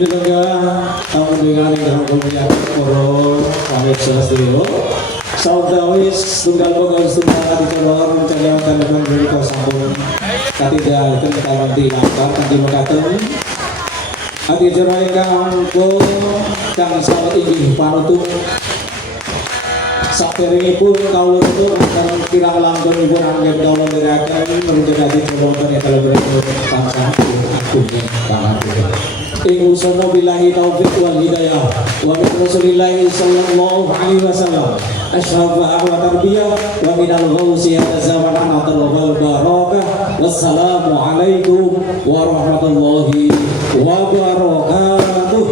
Bidalaga tahun dengan dalam kuliah Koro Wahid Selestio Saudawis tunggal bagus tunggal di color mencari telepon dari kau sambung ketiga kita nanti langkah tadi mengatakan hati cerai kanggo kang sahabat ini panutup sapiring pun kau itu akan kirang langkah ibu angin kau menggerakkan menjadi color dari telepon sama aku tangan in usana billahi taufiq wal hidayah wa min rasulillahi sallallahu alaihi wasallam asyraful ahwa tarbiyah wa minal ghausi zaman anatul wal barakah wassalamu alaikum warahmatullahi wabarakatuh.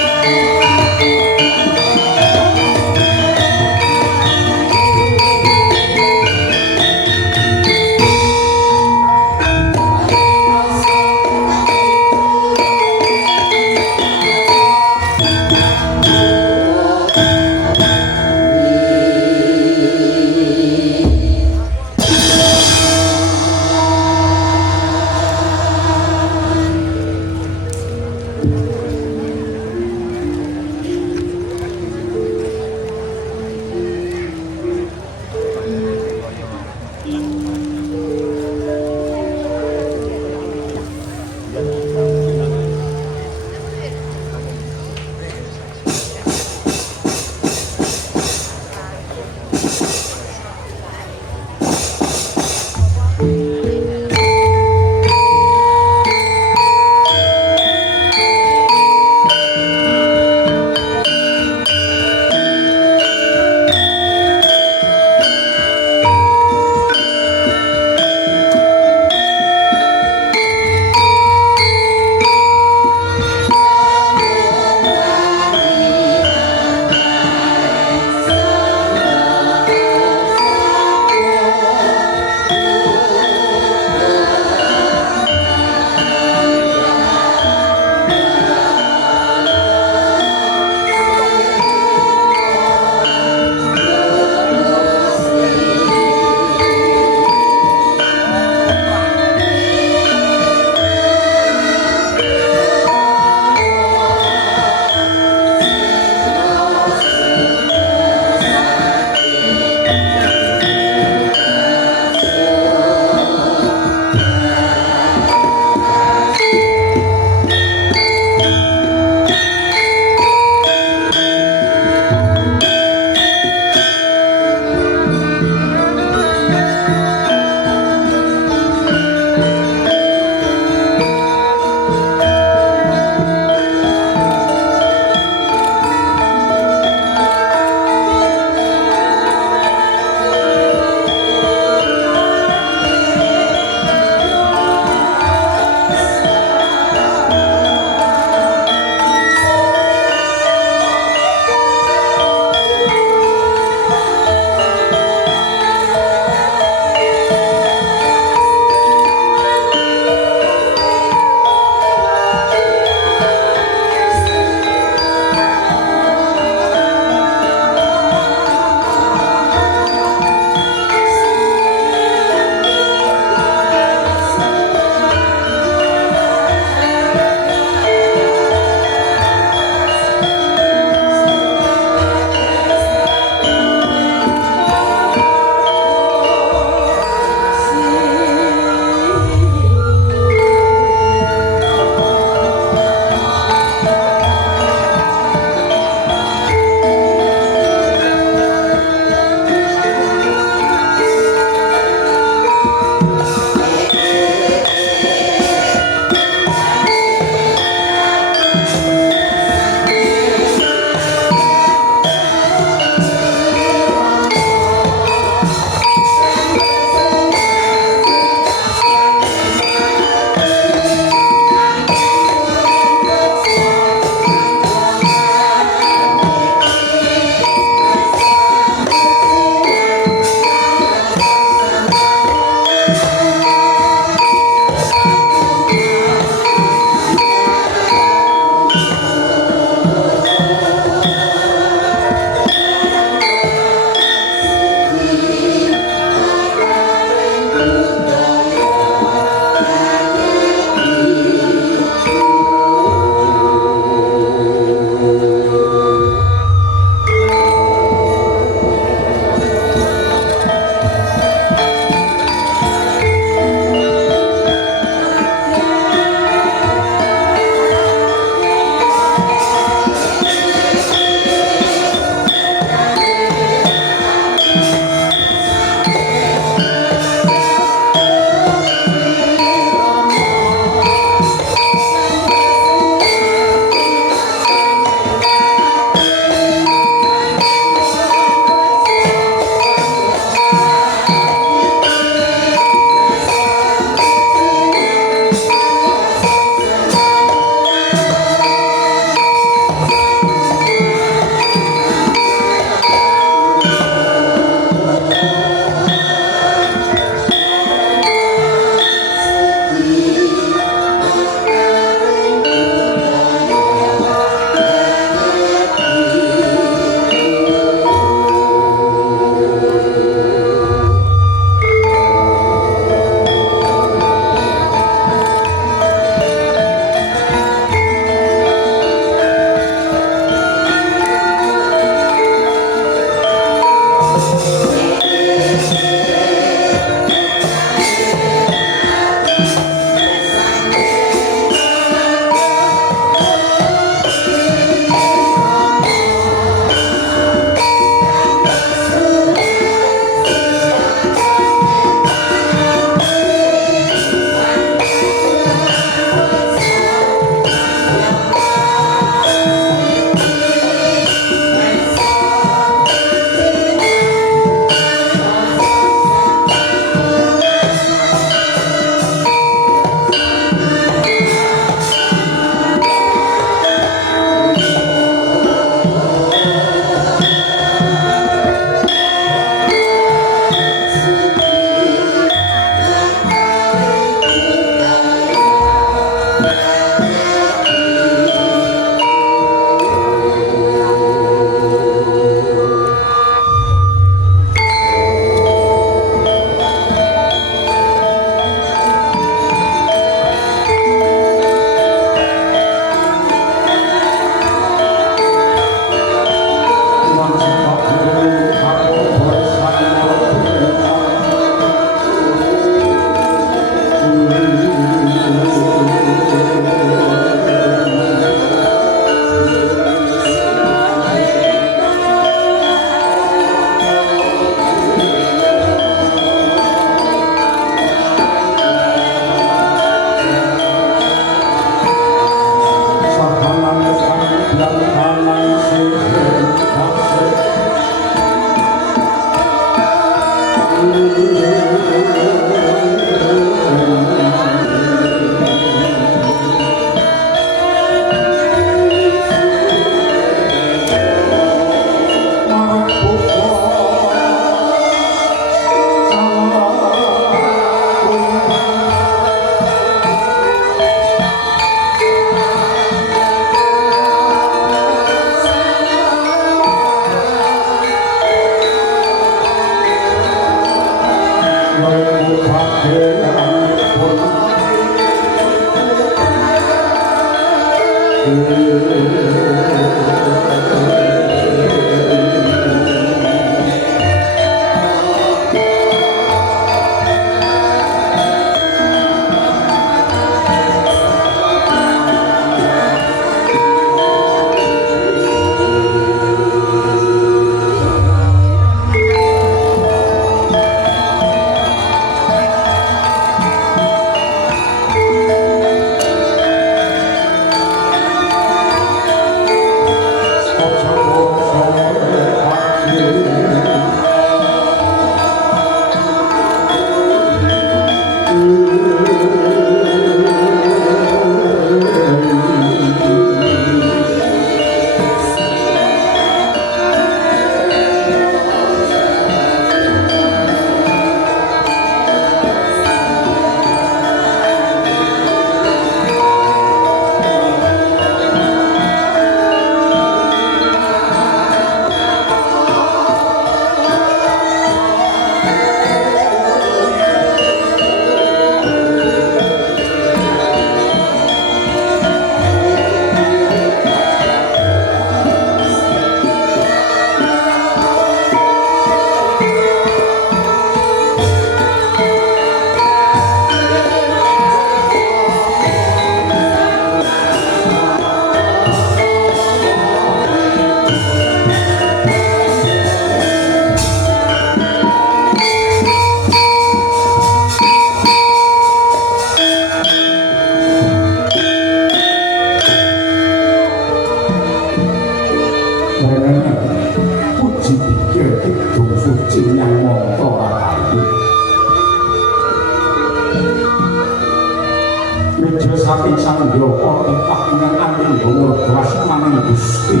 saking sang Hyaka dipakinen angin dawa dras maning Gusti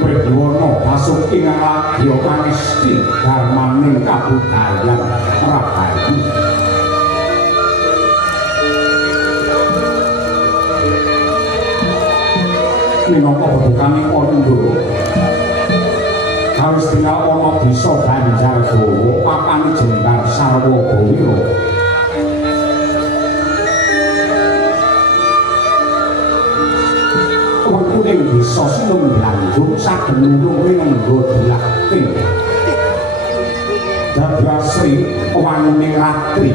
Wedwana masuk ing ragya pangesti darmaning kabudayan Rahayu minangka bebukaning Pandha harus tinggal ana desa Banjardawa papan jembar Sarwabaya kuning bisa sinung landung saben nurung nggo dilakting Dadrasri wanune ratri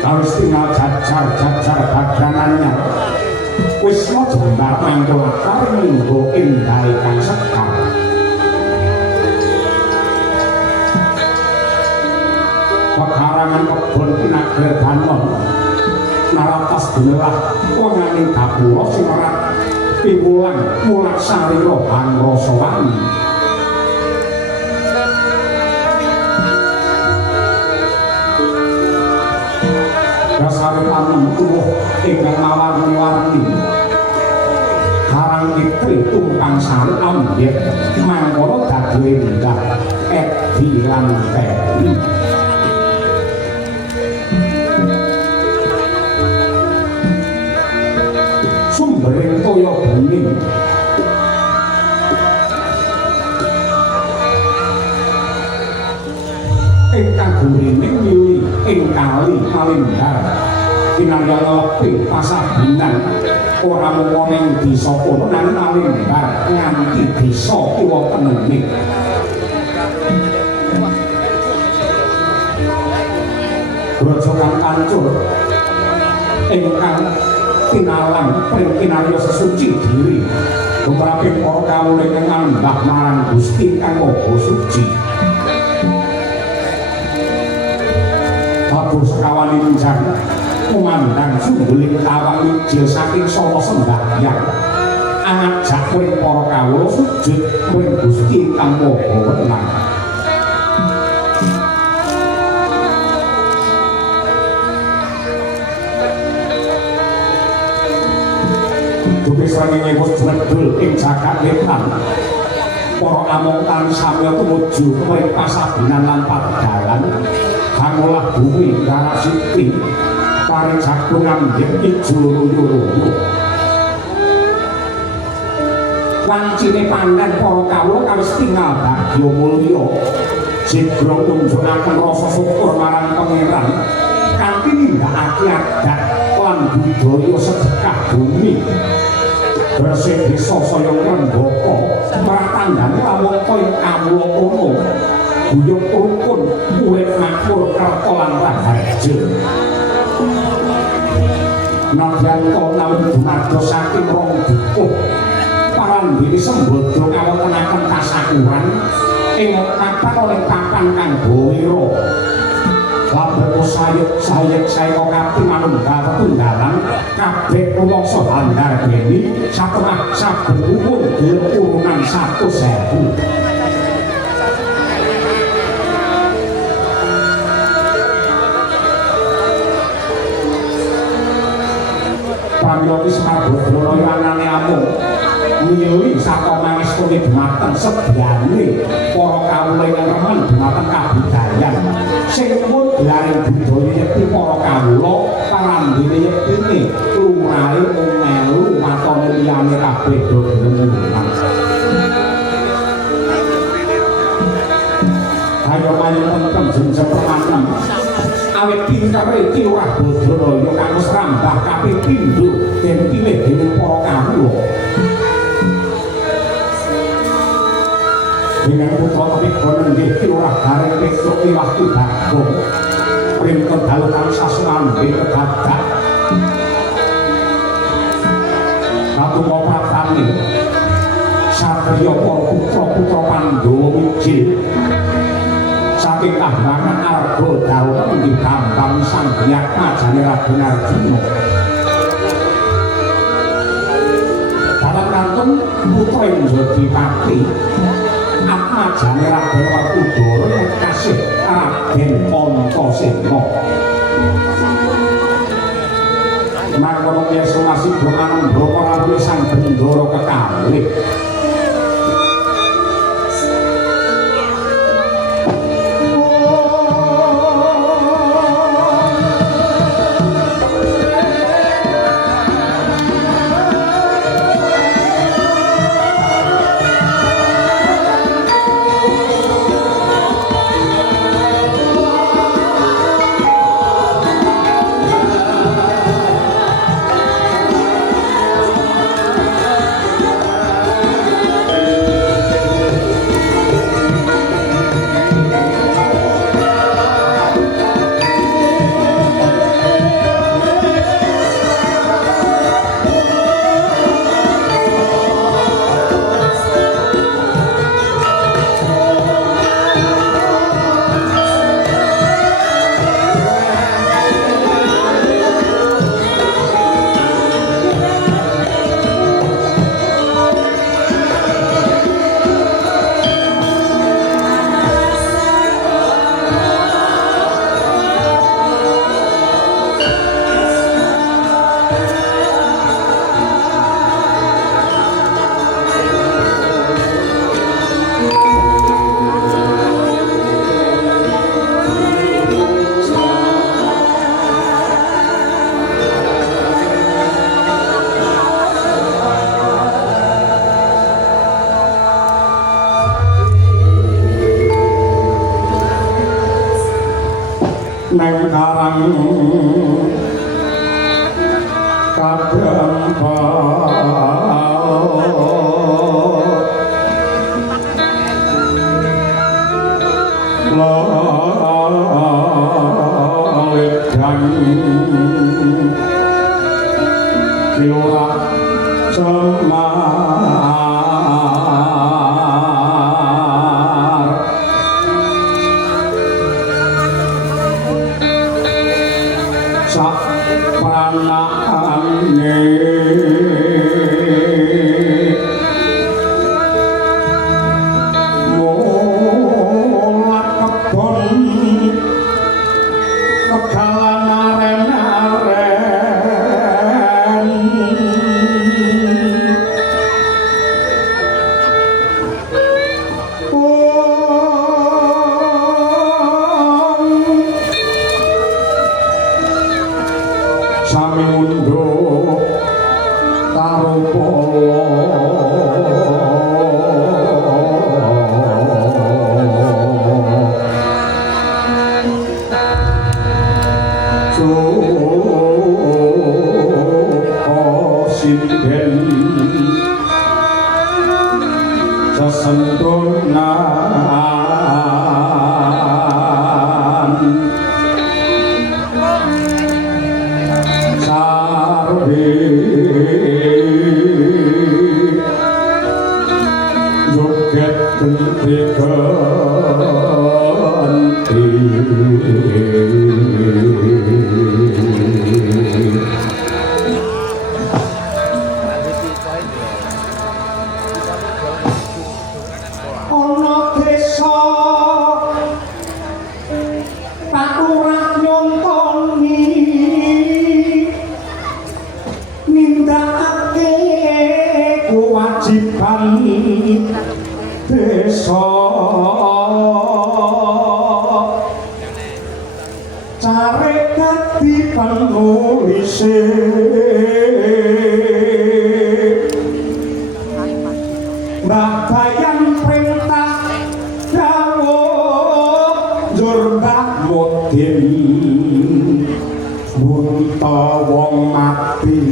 harus tinggal jajar badanannya Wisma jembar mangko akar nggo endahe kang sekar pekarangan kebon Kinagar Danon naratas benelah wenganing gapura sing ora piwulang mulaksarira hangrasa wani dasare panem tuwuh ingkang mawarni-warni karang kitri tumpang sari ambyek mangkono dadi endah edi lan teri sumbering toya bening ingkang gurining mili ing kali Kalendar kinarya lebih pasabinan ora mung ing desa kono nang Kalendar nganti desa kiwa tenening grojogan kancur ingkang tinalang pring kinarya sesuci diri tumraping para kawula ingkang ngambah marang Gusti kang Maha Suci Bagus sekawan injang kumandang sumbeling tawang wijil saking sala sembahyang ngajak pring para kawula sujud pring Gusti kang Maha Wenang srengenge wis medul ing jagat wetan para among samya tumuju mring pasabinan lan padalan hangolah bumi garasiti paring jagung ambyek ijo luru-luru wancine pandan para kawula kawis tinggal bagya mulya sigra nunjukaken rasa syukur marang Pangeran kanthi nindakake adat lan budaya sedekah bumi bumi bersih desa saya ngrembaka pratandhane lamun kaya kawula kono guyub rukun urip makmur kerta lan raharja nadyan to namun dumarga saking rong dukuh parandene sembada ngawontenaken kasakuran ing kapan oleh kapan kanggo wira labeko sayek saya kabeh manunggal tetunggalan kabeh rumangsa handar dene satengah saben umur urunan 100.000 Pramila Semar Badranaya anane amung mili saka mangestune dhumateng sedyane para kawula ingkang remen dhumateng kabudayan sing mun gelaring budaya yekti para kawula parandene yektine lumrahe melu matane liyane kabeh do gelem. Ayo manten jenjang permanen awet pinter iki ora Badranaya kang wis rambah kaping pindho den pilih dening para kawula. Dengan putra tapi konon nggih ora bareng besok iki waktu bagong. Printen dalu kang sasunan kedadak. Ratu Pratani satriya para putra-putra Pandhawa mijil saking kahrangan Arga Dawa inggih Bambang Sanghyang Majane Raden Arjuna. Dalam kantun putra Indradipati Atmajane Raden Werkudara yang kasih Raden Antasena. Mangkono yesa masih doanan Brahma sang Bendara kekalih. neng karang kadang dan kiura semar sak pranakane mulat kebon kegalan aren-aren sinden sesentunan sarwi joget genti ana desa tak ora nyontoni nindakake kewajiban desa carekat di penulise Babayan perintah dawuh njur Mbah Mudin munta wong mati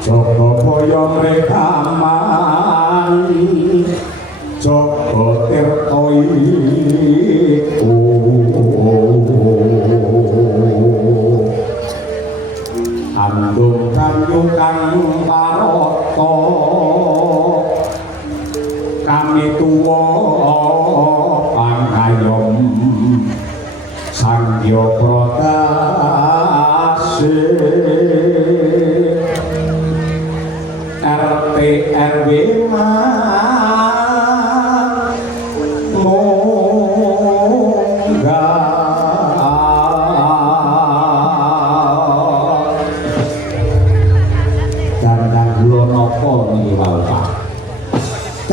Jogabaya mrekaman Jaga Tirta iku andung kanyu kang parata kami tuwa pangayom sangya prodase RT RW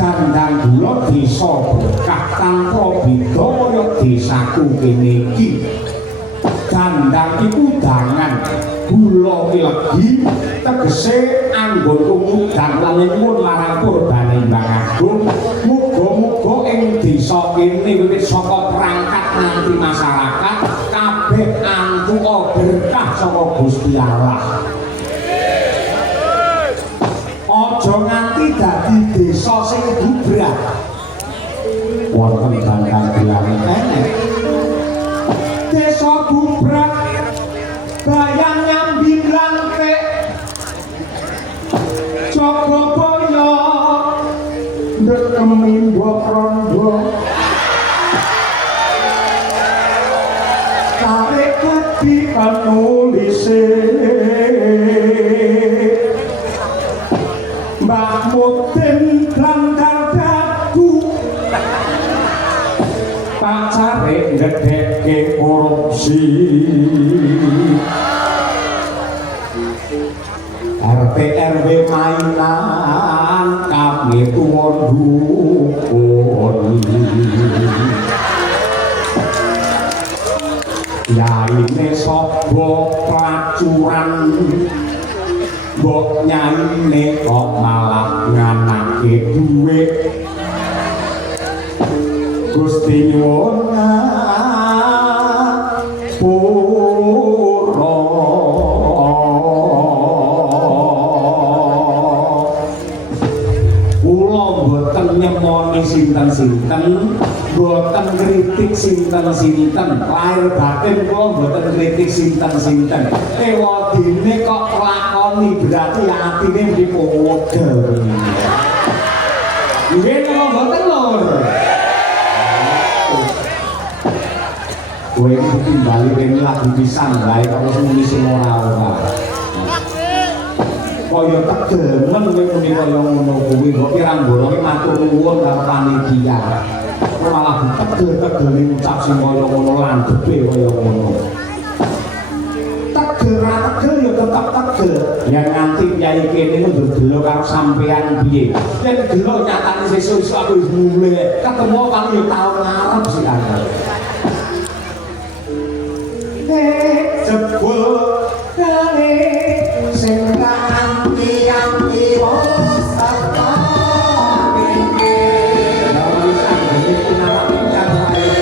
Dandang gula desa berkah tanpa bidaya desaku kene iki dandang iku dangan gula legi tegese anggonku mudhang lan nyuwun larang purbane Mbang Agung muga-muga ing desa kene wiwit saka perangkat nganti masyarakat kabeh antuka berkah saka Gusti Allah. Aja nganti dadi desa sing bubrah. Wonten dandang bilane enek. Desa bubrah bayang nyambi lantik. Jogabaya ndekemi mbok rondo. Tarik kaki penulise Mbah Mudin Blandar Dagu pacare ngedhekke korupsi RT RW mainan kami tuwon dukun yaine sapa pelacuran mbok nyaine kok malah nganake dhuwit Gusti nyuwun ngapura kula mboten nyemoni sinten-sinten mboten kritik sinten-sinten lahir batin kula mboten kritik sinten-sinten ewadine kok lakoni berarti atine dipodhe nggih kok mboten lur kowe iki bali ben lagu pisan bae kok muni sing ora-ora kaya tegemen kowe muni kaya ngono kuwi kok pirang borone matur nuwun karo panitia malah tegel-tegel ngucap sing kaya ngono landhepe kaya ngono tegel ya tetap tegel ya nganti nyai kene ndelo karo sampean piye yen delok nyatane sesuk aku wis mulih ketemu karo ya taun ngarep sih kan jebul kale sing kanthi-kanthi wasata iki wis anggene pinarapikan wae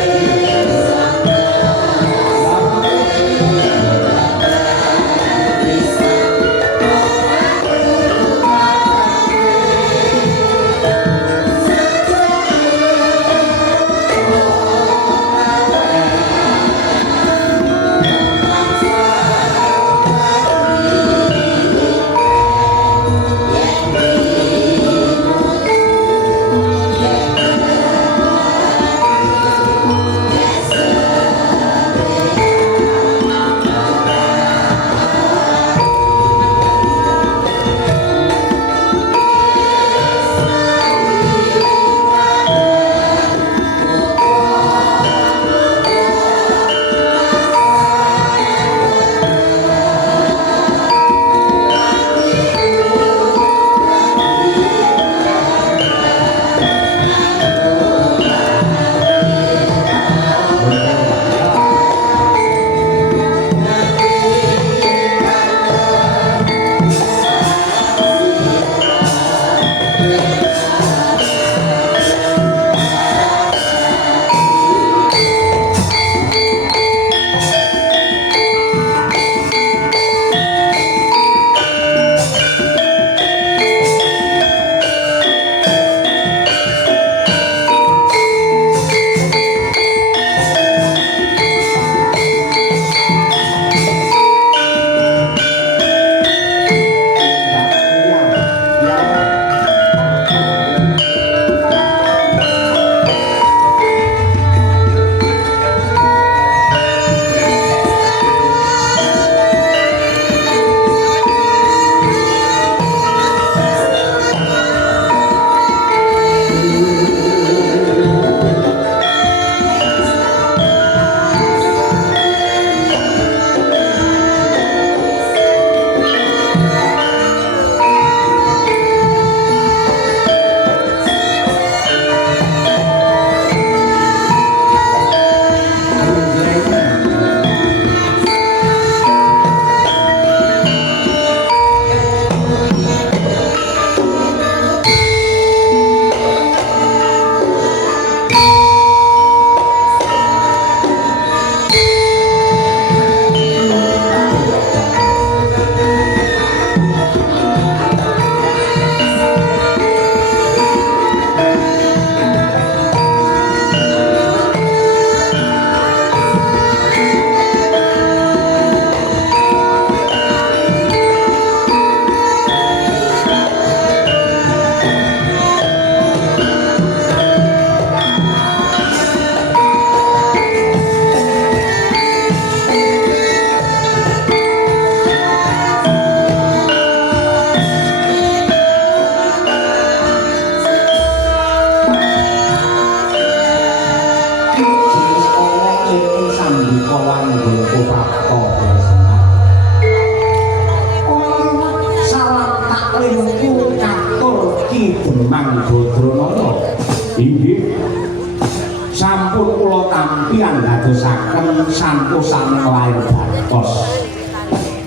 pian dadosaken santosan lair dados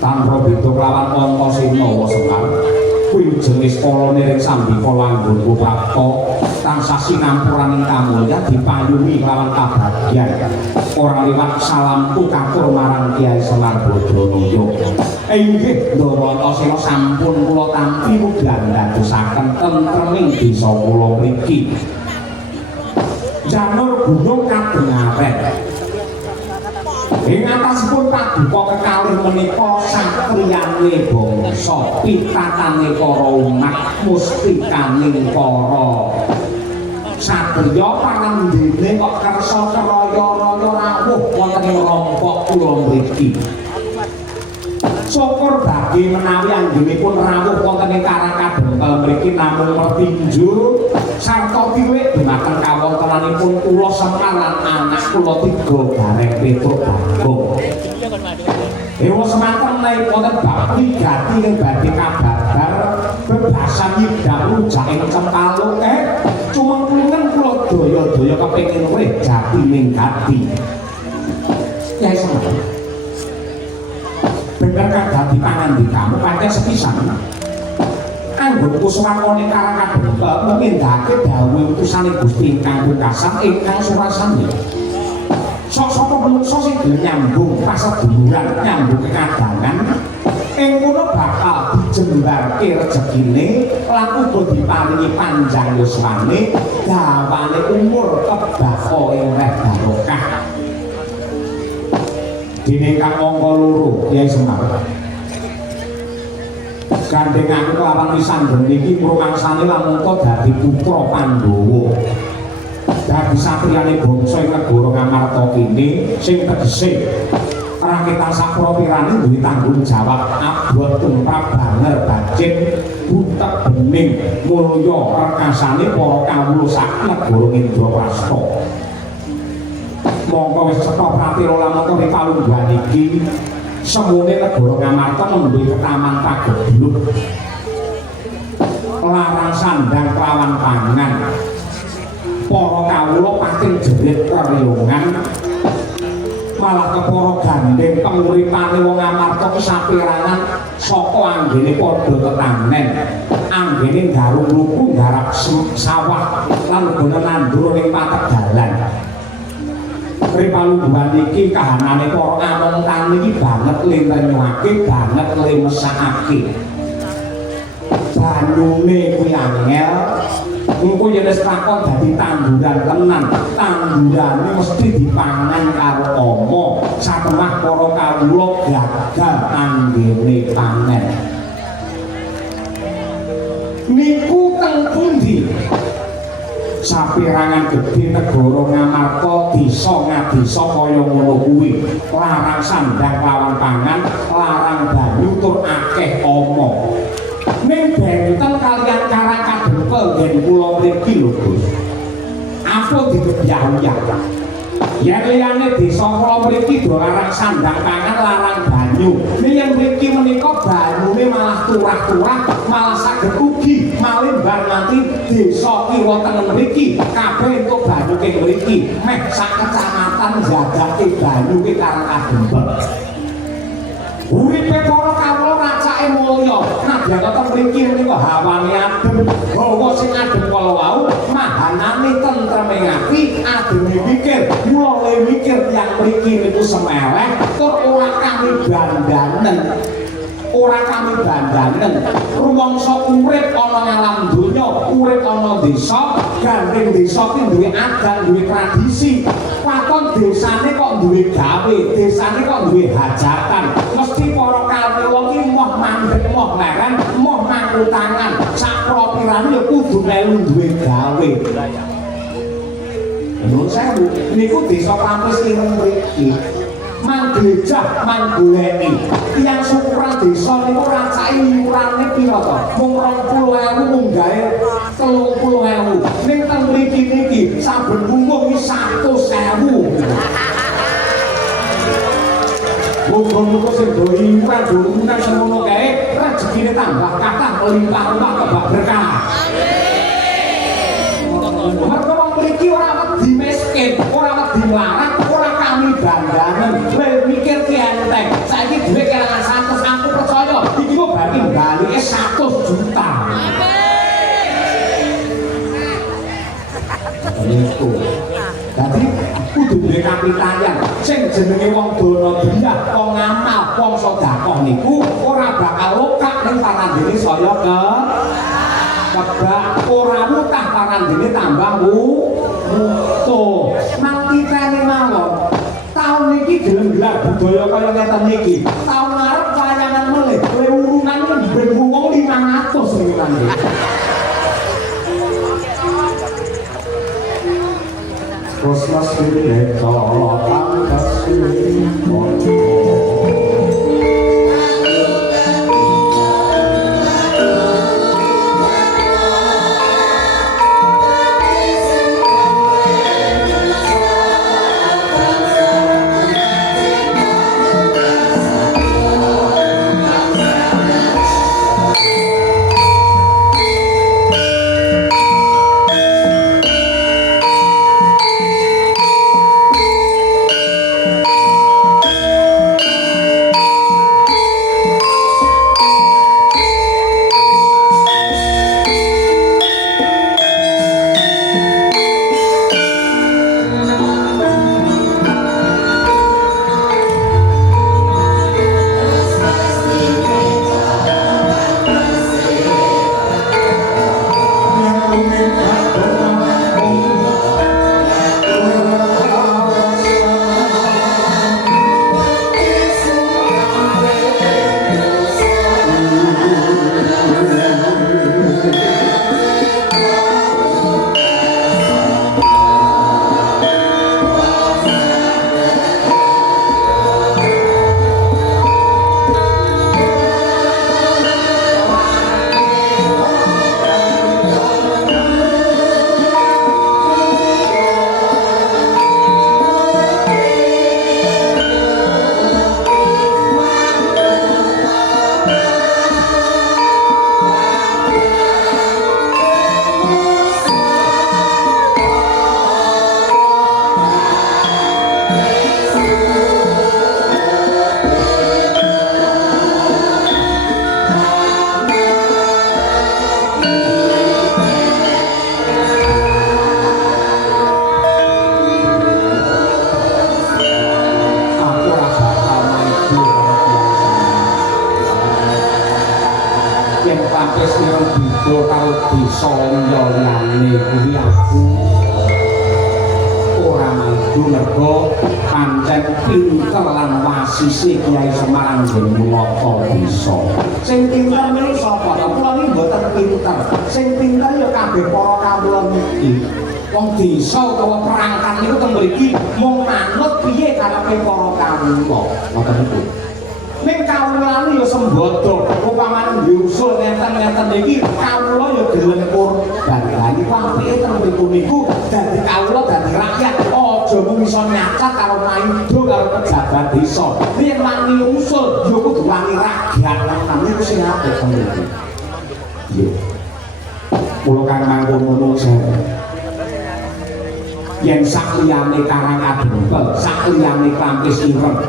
tanpa beda kelawan Antasena Semar kuwi jenis kolone ring sambika langgun Prapta tansah sinampuran ing kamulya dipayungi kelawan kabagyan ora liwat salam tukatur marang Kyai Semar Badranaya. Inggih Ndara Antasena sampun kula tampi mudahan dadosaken tentreming desa kula mriki. Janur gunung kadung arep. Ing atasipun paduka kekalih menika satriyane bangsa pitatane para umat mustikane para satriya panandene kok kersa keraya-raya rawuh wonten ing rompok kula mriki. Syukur bagi menawi anggenipun rawuh wonten ing Karangkadempel mriki namung mertinju sarta tiwik dumateng kawontenanipun kula Semar lan anak kula tiga Gareng Petruk Bagong. Dewa semanten menawi wonten bab wigati ing badhe kababar bebasan nyidam rujak ing Cempaluk cumeng-cumeng kula daya-daya kepengin urip jati ning gati. Ya Semar. Bener kadati pangandikamu pancen sepisan. Anggon kuswakane Karangkadempel ngendhake dawuh utusane Gusti ingkang pungkasan ingkang surasane. Sok-sok menungso sing nyambung paseduluran nyambung kekadangan ing kono bakal dijembarke rejekine lan uga diparingi panjang yuswane dawane umur kebaka ing reh barokah. Dene kang angka 2 Kyai Semar gandeng kelawan wisanggeng niki ngrumangsane lamun dadi putra Pandhawa dadi satriyane bangsa ing negara Ngamarta kene sing tegese rakyat saprawirane duwe tanggung jawab abot tumrap banger bajin butek bening mulya rekasane para kawula sak negara Indraprasta. Monggo wis cetha pratira lamun ing palungguhan iki semune negara Ngamarta nembe ketaman pagebluk larang sandang kelawan pangan para kawula pating jerit reriongan malah kepara gandeng penguripane wong Ngamarta kesapirangan saka anggene padha tetanen anggene garung luku garap sawah lan gone nandur ning patek dalan. Ripalungguhan iki kahanane para among tani iki banget lenyuake banget lemesakake. Banyune kuwi angel engko yen wis takon dadi tanduran tenan tandurane mesti dipangan karo ama satemah para kawula gagal anggene panen. Niku teng pundi? Sapirangan gedhe negara Ngamarta desa ngadesa kaya ngono kuwi larang sandang lawan pangan larang banyu tur akeh ama ning benten kaliyan Karangkadempel ngen kula mriki lho Gus apa dikebyah-uyah yen liyane desa kula mriki do larang sandang pangan larang banyu ning yen mriki menika banyune malah turah-turah malah saged ugi malih bar nanti desa kiwa tengen mriki kabeh entuk banyu kene mriki meh sak kecamatan jagake banyu ki Karangkadempel. Uripe para kawula racake mulya nadyan ten mriki menika hawane adem hawa sing adem kala wau mahanane tentreme ati ademe mikir mulai mikir yang mriki niku semeleh tur ora kami bandanen rumangsa urip ana alam donya urip ana desa gandeng desa ki duwe adat duwe tradisi paton desane kok duwe gawe desane kok duwe hajatan mesti para kawula ki moh mandhek moh leren moh mangkutangan sak propirane ya kudu melu duwe gawe. Menurut saya niku desa Pampis ireng mriki manggejah manggoleki tiyang syukuran desa niku racake iurane pira to mung 20.000 mung gawe 30.000 ning teng mriki niki saben wong iki 100.000. Muga-muga sing do iuran do semono kae rezekine tambah kathah melimpah-limpah kebak berkah. Amin. Mergo wong mriki ora wedi miskin, ora wedi mlarat, saiki duwe kelangan 100 aku percaya iki kok berarti balike 100 juta. Niku. Dadi kudu duwe kapitayan sing jenenge wong dono dia, wong amal, wong sedekah niku ora bakal lokak ning parandene saya kebak ora mutah parandene tambah mutuh. Nang kitane mawon tahun niki gelem gelar budaya kaya ngeten niki. Tahun ngarep wayangan melih, kowe urunan ben wong 500 niku kan. Christmas ini kalau tangkas ini desa liyane kuwi aku ora maju mergo pancen pinter lan wasise Kyai Semarang Jenulata desa. Sing pinter menika sapa? Kula niki mboten pinter. Sing pinter ya kabeh para kawula niki. Wong desa utawa perangkat niku teng mriki mung manut piye karepe para kawula. Ngoten niku. Ning kawulane ya sembodo, upamane diusul ngenten-ngenten iki kawula ya gelem kurban. Lah niku apike teng mriku niku dadi kawula dadi rakyat aja mung iso nyacat karo maido karo pejabat desa. Yen wani usul ya kudu wani rakyat lan niku sing apik teng mriku. Yo. Kula kang mangkon ngono sewu. Yen sak liyane karang adempel, sak liyane Klampis Ireng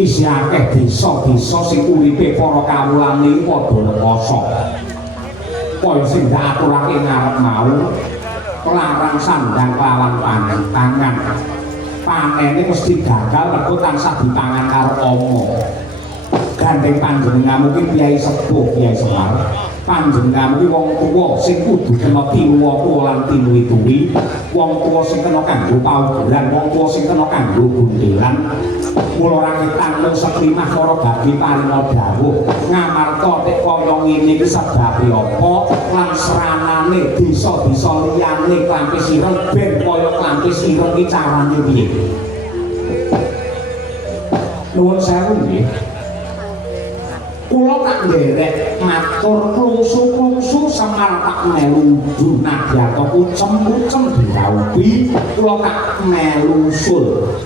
isi akeh desa-desa sing uripe para kawulane padha rekoso. Kaya sing dak aturake ngarep mau, larang sandang lawan pangan. Panene mesti gagal mergo tansah dipangan karo ama. Gandeng panjenengan iki Kyai Sepuh, Kyai Semar. Panjenengan iki wong tuwa sing kudu kena tinuwa lan tinuwi-tuwi, wong tuwa sing kena kanggo paugeran, wong tuwa sing kena kanggo gundelan. Mula rakitan mung seklimah para bagi paringa dawuh ngamarta nek kaya ngene iki sebabe apa lan seranane desa-desa liyane Klampis Ireng ben kaya Klampis Ireng iki carane piye. Nuwun sewu nggih. Kula tak nderek matur klungsu-klungsu Semar tak melu dunadya kucem-kucem diraupi kula tak melu usul.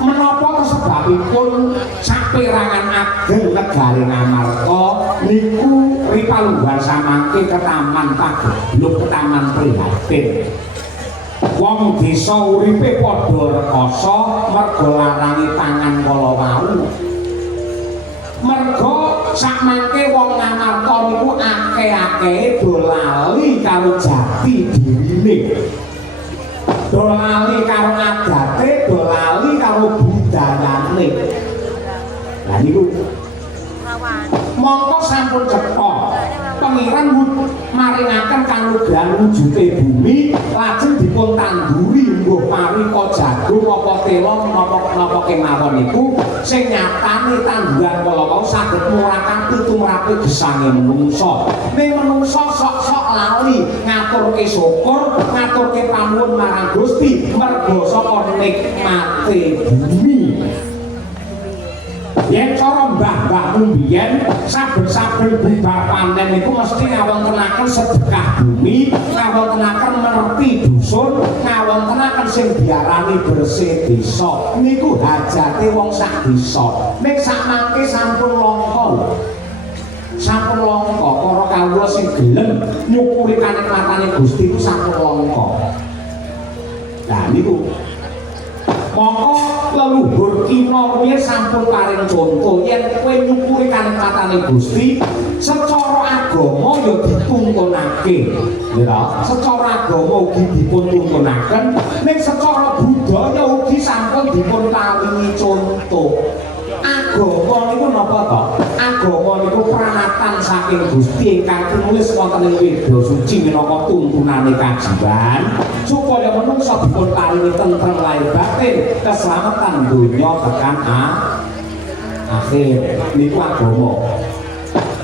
Menapa sebabipun saperangan ageng negari Ngamarta niku ripalungguhan samangke ke Taman Pagebluk, ke Taman Prihatin. wong desa uripe padha rekoso merga larangi tangan kala wau. Merga sakmangke wong Ngamarta niku akeh-akehe do lali karo jati dirine. Do lali karo adate, do lali karo budayane. Lah niku mongko sampun cetha pengiran maringaken kanugrahan wujute bumi lajeng dipun tanduri mbuh parika jagung apa telon napa kemawon niku sing nyatane tanduran kala wau saged murakaken tumrape gesange menungsa. Ning menungsa sok-sok lali ngaturke syukur, ngaturke panuwun marang Gusti merga saka nikmate bumi. Yen cara mbah-mbahmu mbiyen saben-saben bubar panen niku mesti ngawontenaken sedekah bumi, ngawontenaken merti dusun, ngawontenaken sing diarani bersih desa. Niku hajate wong sak desa. Ning sakmangke sampun langka. Sampun langka para kawula sing gelem nyukuri kanikmatane Gusti ku sampun langka. Lah niku mongko leluhur kina rumiyin sampun paring conto yen kowe nyukuri kanikmatane Gusti secara agama ya dituntunake ya secara agama ugi dipun tuntunaken ning secara budaya ugi sampun dipun paringi conto. Agama niku napa to? Agama niku pranatan saking Gusti ingkang tinulis wonten ing Weda Suci minangka tuntunane kajiban supaya manungsa dipun paringi tentrem lahir batin, keselamatan donya tekan akhir. Niku agama.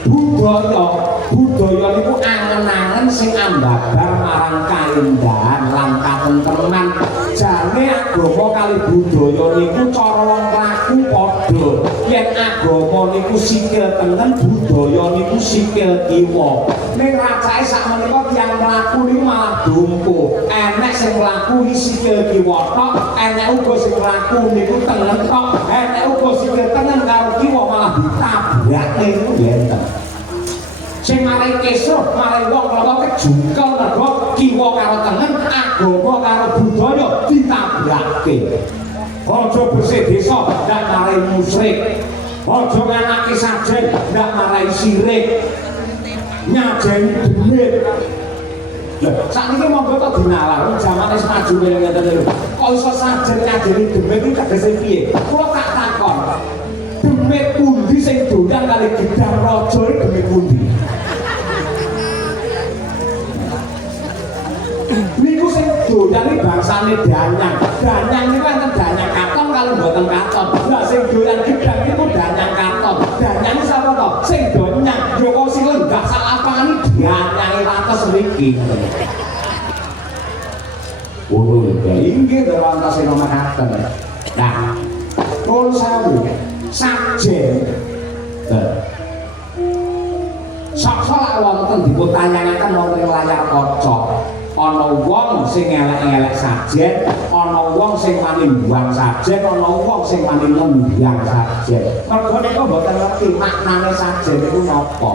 Budaya niku angen-angen sing ambabar marang kaendahan lan katentreman. Jane agama kali budaya niku cara wong laku padha. Yen agama niku sikil tengen, budaya niku sikil kiwa. Ning racake sakmenika tiyang mlaku niku malah dumpo. Enek sing mlaku sikil kiwa tok, enek uga sing mlaku niku tengen tok, enek uga sikil tengen karo kiwa malah ditabrak niku enten. Sing marai kesruh, marai wong kalau kejungkel mergo kiwa karo tengen, agama karo budaya ditabrake. Aja bersih desa ndak marai musyrik. Aja nganake sajen ndak marai sirik. Nyajeni demit. Lah sakniki monggo to dinalar jamane wis maju ngene lho. Kok iso sajen nyajeni demit iki tegese piye? Kula tak takon. Demit pundi sing dolan kali gedang raja iki demit pundi? Niku sing dolan iki bangsane danyang. Danyang niku enten danyang katon kalau mboten katon. Lah sing dolan gedang niku danyang katon. Danyang sapa to? Sing donyang yo kok sing lenggah sak lapangane danyange lantas mriki. Oh, inggih dewantas nomakaken. Nah, nuwun sewu. Sajen. Sok-sok wonten dipun tanyangaken wonten ing layar kaca. Ana wong sing elek-elek sajen, ana wong sing wani mbuang sajen, ana wong sing wani lembyang sajen. Mergo nek mboten ngerti maknane sajen iku napa.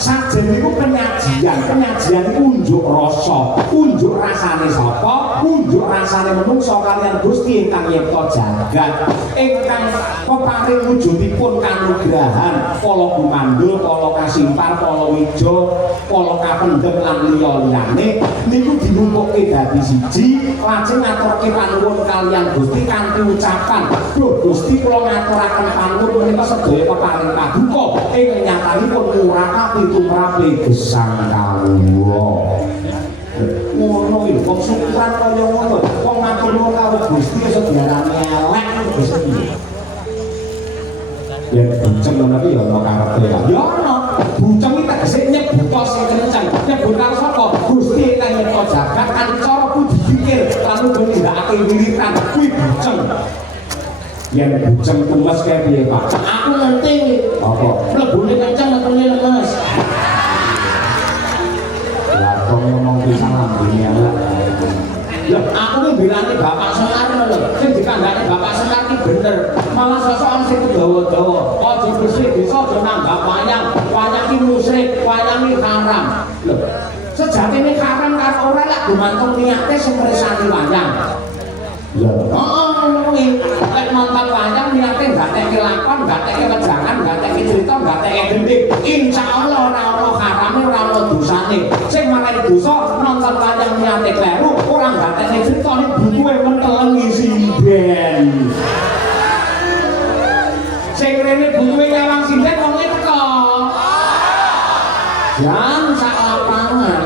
Sajen niku penyajian, penyajian iku unjuk rasa, unjuk rasane sapa, unjuk rasane menungsa kaliyan Gusti ingkang nyipta jagat, ingkang peparing wujudipun kanugrahan, kala gumandul, kala kasimpar, kala wijo, kala kapendhem lan liya-liyane niku dinumpukke dadi siji, lajeng ngaturke panuwun kaliyan Gusti kanthi ucapan, "Duh Gusti kula ngaturaken panuwun menika sedaya peparing paduka ingkang nyatanipun murakaken tumrape gesang kawula." Ngono iki wong syukuran kaya ngono, wong matur nuwun karo Gusti sediarane elek Gusti. Ya buceng ngono iki ya ana karepe ya. Ya ana. Buceng iki tegese nyebuta sing kenceng. Nyebut karo sapa? Gusti ingkang nyipta jagat kan cara budi pikir lalu nindakake wiritan kuwi buceng. Yen buceng tumes kaya piye, Pak? Aku ngerti. Apa? Mlebune kenceng metune lemes. Lah kok ngomong pisan lambene elek. Lah aku iki bilane Bapak Sekar lho. Sing dikandhani Bapak Sekar iki bener. Malah sosokan sing dawa-dawa. Aja bersih desa aja nanggap wayang. Wayang iki musyrik, wayang iki haram. Lho, sejatine karam karo ora lak gumantung niate sing ngresani wayang. Ya, kuwi lek nonton wayang niate gatekke lakon, gatekke wejangan, gatekke crita, gatekke gendhing. Insyaallah ora ana harame, ora ana dosane. Sing marai dosa nonton wayang niate kleru, ora gatekke crita ning bukuhe menteleng isi ben. Sing rene bukuhe Nyawang Sinden wong teko. Jan sak lapangan.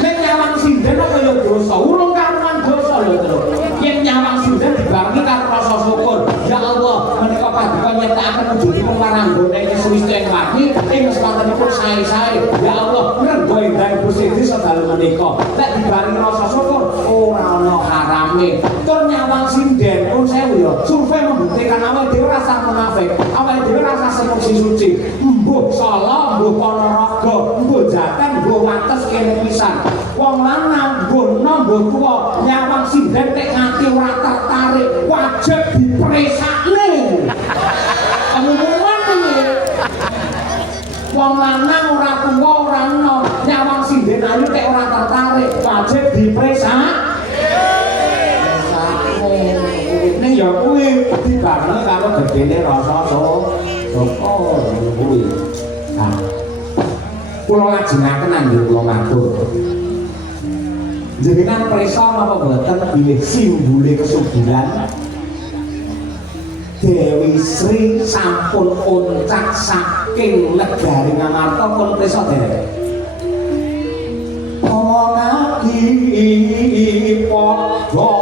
Nek Nyawang Sinden apa ya dosa? Urung karuan dosa lho, Tru. Yen Nyawang Sinden dibarengi karo rasa syukur. Ya Allah, menika paduka nyetakaken wujudi paranggone Kristus ing wati ing semantenipun sae-sae. Ya Allah, ngredo endah Gusti sedal menika. Nek dibarengi rasa syukur ora ana harame. Tur Nyawang Sinden pun sewu ya. Survei membuktikan awake dhewe rasa munafik. Awake dhewe rasa seneng suci. Mbuh salah, mbuh ponorogo, mbuh jaten, mbuh wates kene pisan. Wong lanang mbuh nom, mbuh tuwa, Nyawang Sinden nek nganti ora tertarik, wajib dipresakne. Umuman iki. Wong lanang ora tuwa, ora nom, Nyawang Sinden ayu nek ora tertarik, wajib dipresak. Ning ya kuwi dibarengi karo gedene rasa syukur kuwi. Nah, kula lajengaken anggih kula matur. Jenengan presa napa boten bilih simbole kesuburan? Dewi Sri sampun oncak saking negari Ngamarta pun presa derek. Ngomongake padha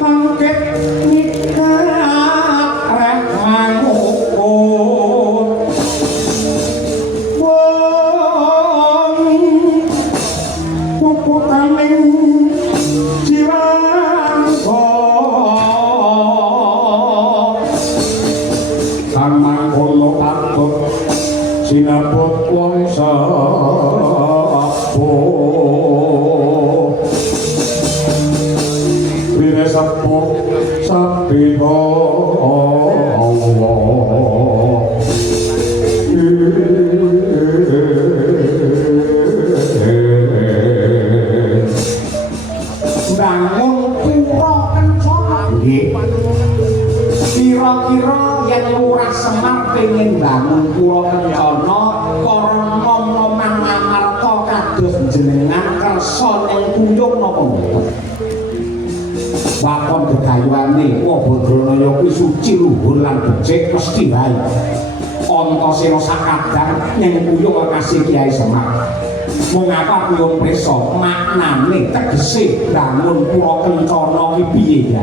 Angket nikah rahman ukut wong ukutaning jiwangko kang mangkono patut sinabut wong sepuh bine sepuh sabina Allah bangun pura kencana kira-kira yen Lurah Semar pengen bangun pura kencana para nom-noman amarta kados jenengan kersa ning kuyung napa mboten wakon gegayuane Wabadranaya kuwi suci luhur lan becik mesti wae Antasena sakadang ning kuyung kasih Kyai Semar mengapa kuyung prisa maknane tegese bangun pura kencana iki piye ya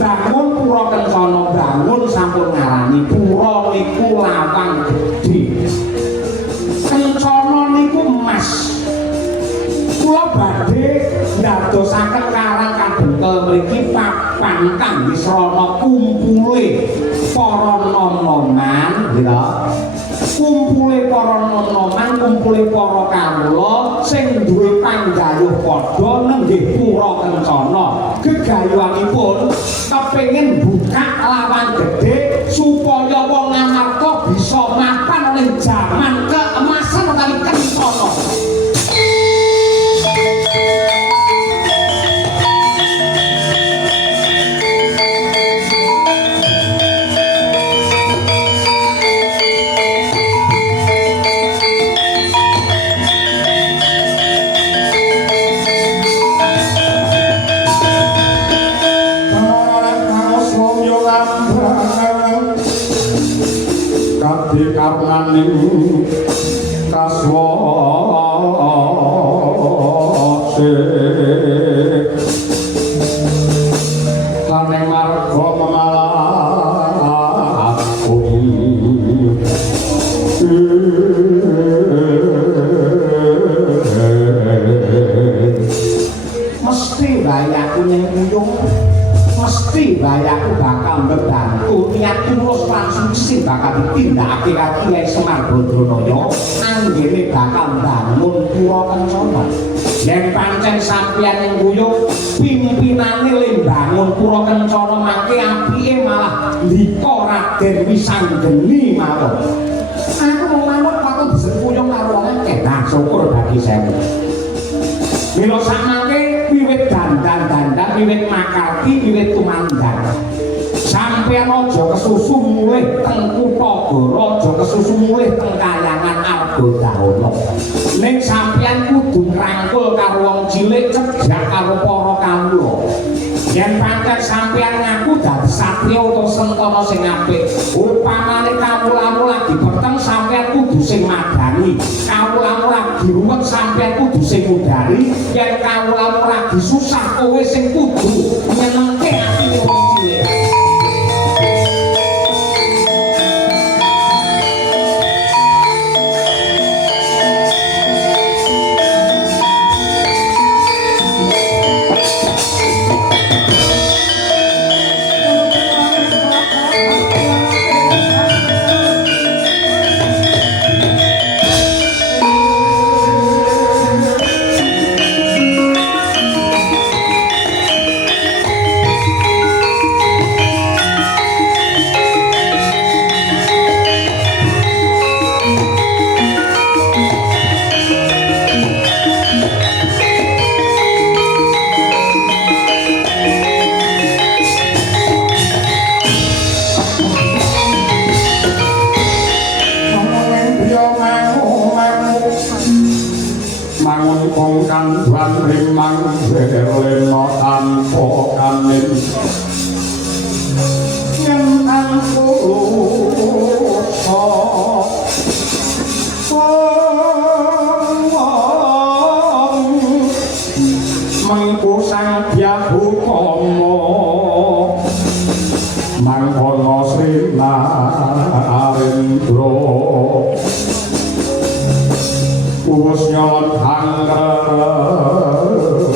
bangun pura kencana bangun sampun ngarani pura niku lawang gedhe kencana niku emas kula badhe ndadosaken karang kadengkel mriki papan kangge srana kumpule para nom-noman nggih kumpule para nom-noman kumpule para kawula sing duwe panggayuh padha nenggih pura kencana gegayuhanipun kepengin buka lawan gedhe supaya wong Amarta bisa mapan ning jaman keemasan utawi kencana karnaning kaswase kaneng marga memalakum mesti bae aku ning kuyung mesti bae aku bakal mbantu niat tulus lan suci bakal ditindakake karo Kyai Semar Badranaya anggene bakal bangun pura kencana yen pancen sampeyan ning kuyung pimpinane le bangun pura kencana mangke apike malah lika Raden Wisanggeni mawon aku mawon patut disengkuyung karo wong akeh nah syukur bagi saya mila sakmangke wiwit dandan-dandan wiwit makarti wiwit tumandang sampeyan aja kesusu mulih teng Kutagara aja kesusu mulih teng Kahyangan Argadahana ning sampeyan kudu ngrangkul karo wong cilik cedhak karo para kawula yen pancen sampeyan ngaku dadi satriya utawa sentana sing apik upamane kawulamu lagi peteng sampeyan kudu sing madani kawulamu lagi ruwet sampeyan kudu sing ngudari yen kawulamu lagi susah kowe sing kudu nyenengke atine wong cilik leno tanpa kanin yen aku kulon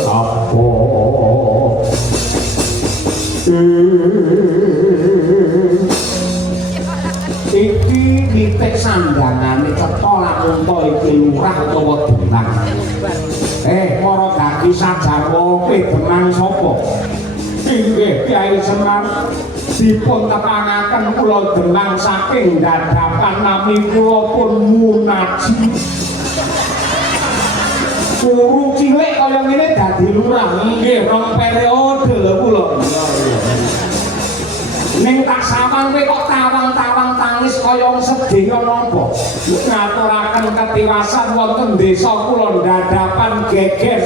apa iki nitik sandangane cetha lamunta iki lurah utawa denang para gaki sajarwa kowe denang sapa inggih Kyai Semar dipun tepangaken kula denang saking dadapan nami kula pun munaji guru cilik kaya ngene dadi lurah nggih rong periode lho kula ning tak samang kowe kok tawang-tawang tangis kaya sedih napa ngaturaken ketiwasan wonten desa kula dadapan geger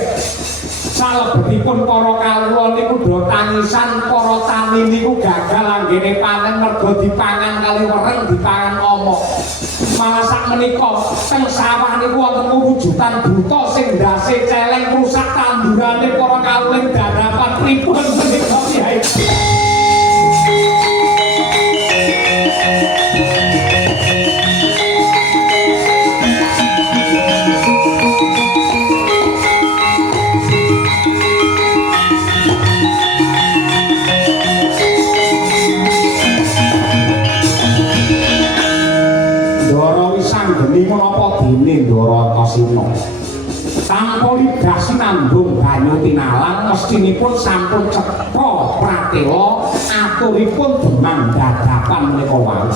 salebetipun para kawula niku do tangisan para tani niku gagal anggene panen merga dipangan kali wereng dipangan omok malah sak menika teng sawah niku wonten wujudan buta sing ndase celeng rusak tandurane para kawula dadapan pripun menika Kyai geni menapa dene Ndara Antasena tanpa ligasi nambung banyu tinalang mestinipun sampun cetha pratela aturipun demang dadapan menika wau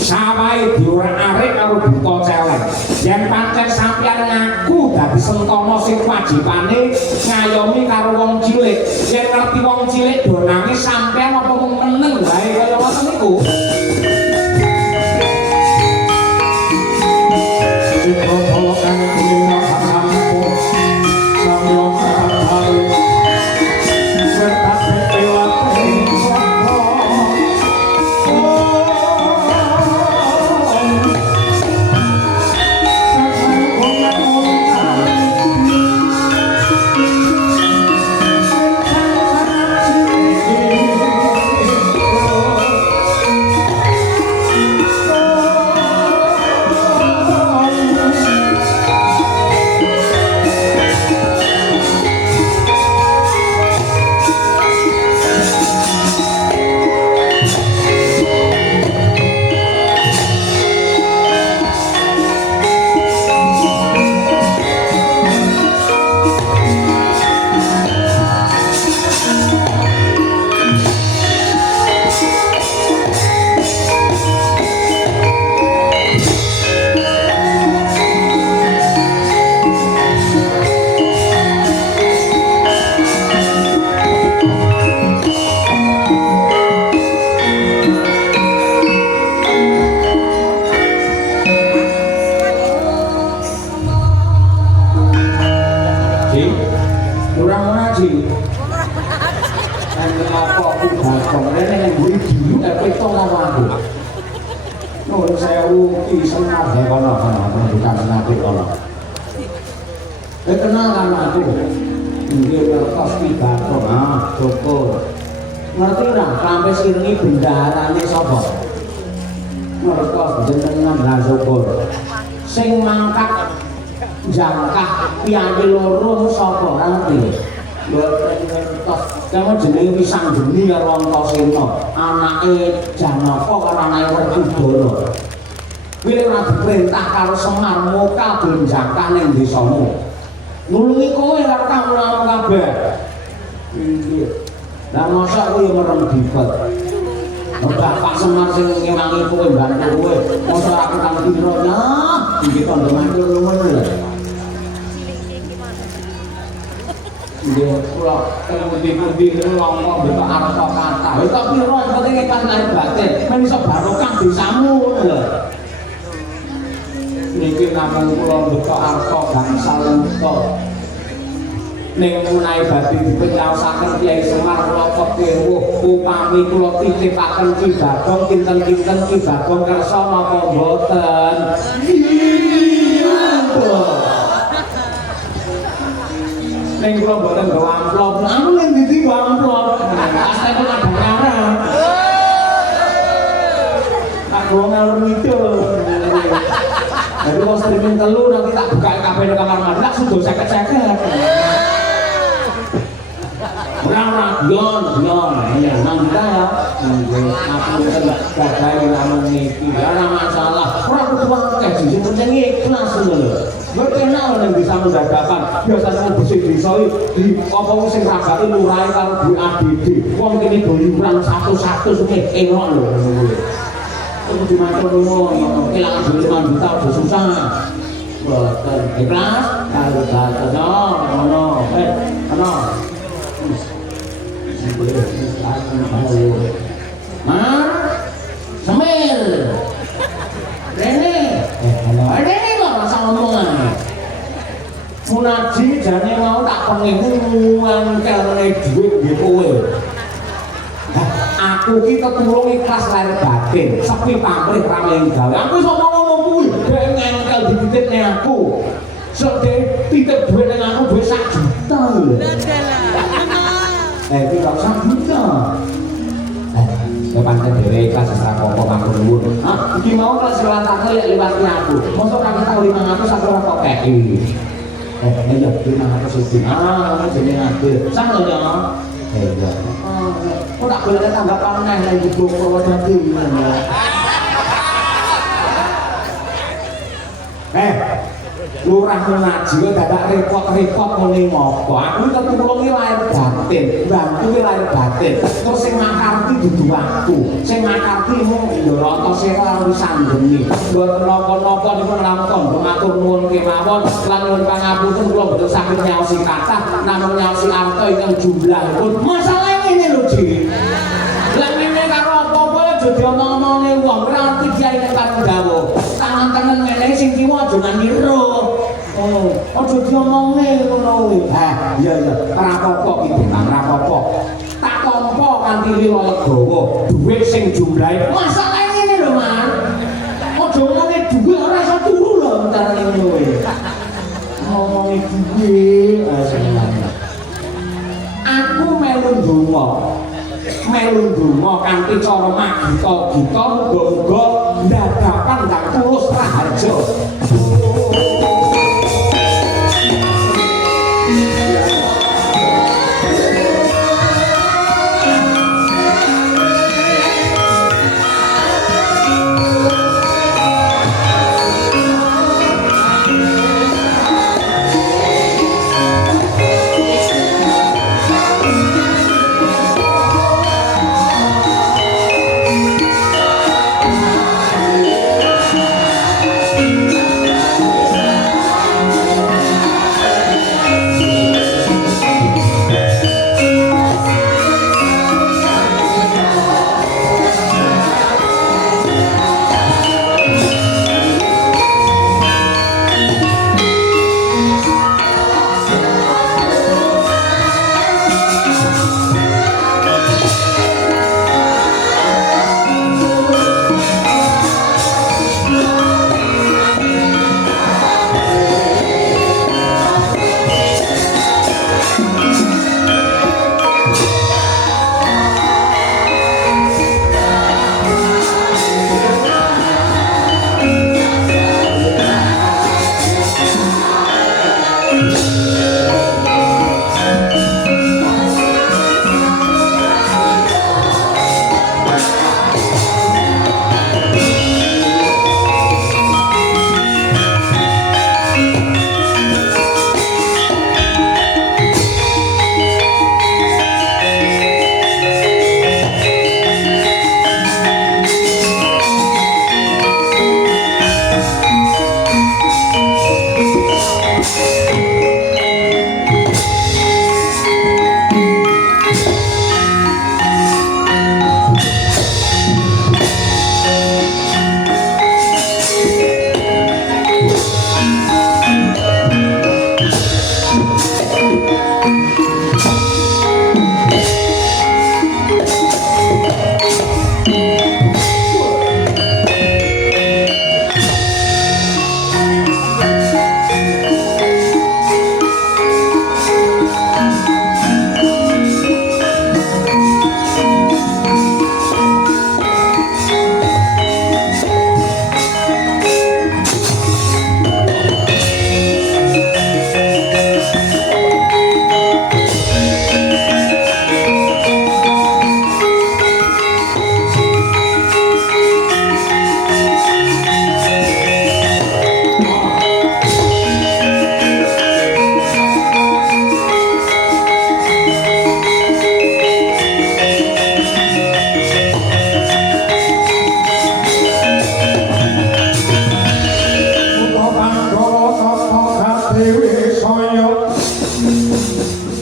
sawahe diorak-arik karo buta celeng yen pancen sampeyan ngaku dadi sentana sing wajibane ngayomi karo wong cilik yen ngerti wong cilik do nangis sampeyan apa mung meneng wae kaya ngoten niku kenal aku nggih ngertos pidato syukur ngerti ora sampe sirni bendaharane sapa ngertos jenengan lah syukur sing mangkat jangkah piye loro sapa ngerti mboten ngertos kamu jenenge Pisang Geni karo Antasena anake Janaka karo anake Werkudara kuwi ora diperintah karo Semar muka benjangkah ning desamu nulungi kowe karo kawula kabeh. Iya. Lah mosok kowe merem dibet. Bapak Semar sing ngewangi kowe bantu kowe. Mosok aku kang pira ya? Iki kandha matur lumen lho. Nggih, kula pundi-pundi ngelongko beto arep kata. Wis kok pira penting kan lahir batin. Men iso barokah desamu ngono lho. Niki namung kula beto arep gangsal muka. Ning menawi badhe dipencaosaken Kyai Semar kula kepewuh upami kula titipaken Ki Bagong kinten-kinten Ki Bagong kersa napa mboten? Ning kula mboten gawa amplop. Anu ning ndi amplop? Asline kula ngarep. Tak gawa ngalor ngidul. Jadi kalau streaming telu nanti tak buka kabeh nang kamar mandi tak sudo seket-seket. Yon, ya, nang kita ya. Aku enggak gawe namung iki. Ora masalah. Ora kudu akeh sing penting ikhlas lho. Berkenal yang bisa mendadakan biasanya bersih desa di apa sing ragate lurahe karo Bu ADD. Wong kene doliuran satu-satu sing elok lho. Kudu dimatur ngono, kelangan duit 5 juta udah susah. Boten ikhlas kalau ngono, ono. Semir Rene kok rasa ngomongan Munaji jane mau tak pengen ngangkelne duit nggih kowe aku ki ketulung ikhlas lahir batin sepi pamrih ramai gawe aku iso ngomong kuwi dhek ngangkel dititipne aku sedhe titip duit nang aku duit 1 juta lho iki kok 1 juta kepanten dhewe ikhlas ora apa-apa matur nuwun. Iki mau kalau selatan ya liwati aku. Mosok kaki tau 500 aku ora kok keki. Ya 500 iki. Jenenge ngadil. Sang lho ya. Iya. Kok tak boleh tambah paneh lek ibu Purwodadi ngono. Lurah ngaji kok dadak repot-repot ngene ngopo. Aku ketulungi lahir batin, bantu lahir batin. Terus sing makarti dudu aku. Sing makarti mung ndoroto sira wis sandeni. Mboten napa-napa niku lampun matur nuwun kemawon lan nuwun pangapunten kula mboten saged nyaosi kathah namung nyaosi arta ingkang jumlahipun. Masalah ngene lho, Ji. Lah ngene karo apa-apa aja diomong-omongne wong ora ngerti kiai nek karo dawuh. Tangan-tangan ngene sing kiwa aja nganiro. Aja diomongne ngono kuwi. Iya. Ora apa-apa iki, Bang. Ora apa-apa. Tak tampa kanthi lila legawa, dhuwit sing jumlahe. Masalah ngene lho, Man. Aja ngomongke dhuwit ora iso turu lho entarane ngono kuwi. Ngomongke dhuwit senengane. Aku melu ndonga kanthi cara magita-gita muga-muga ndadakan ndang tulus raharja.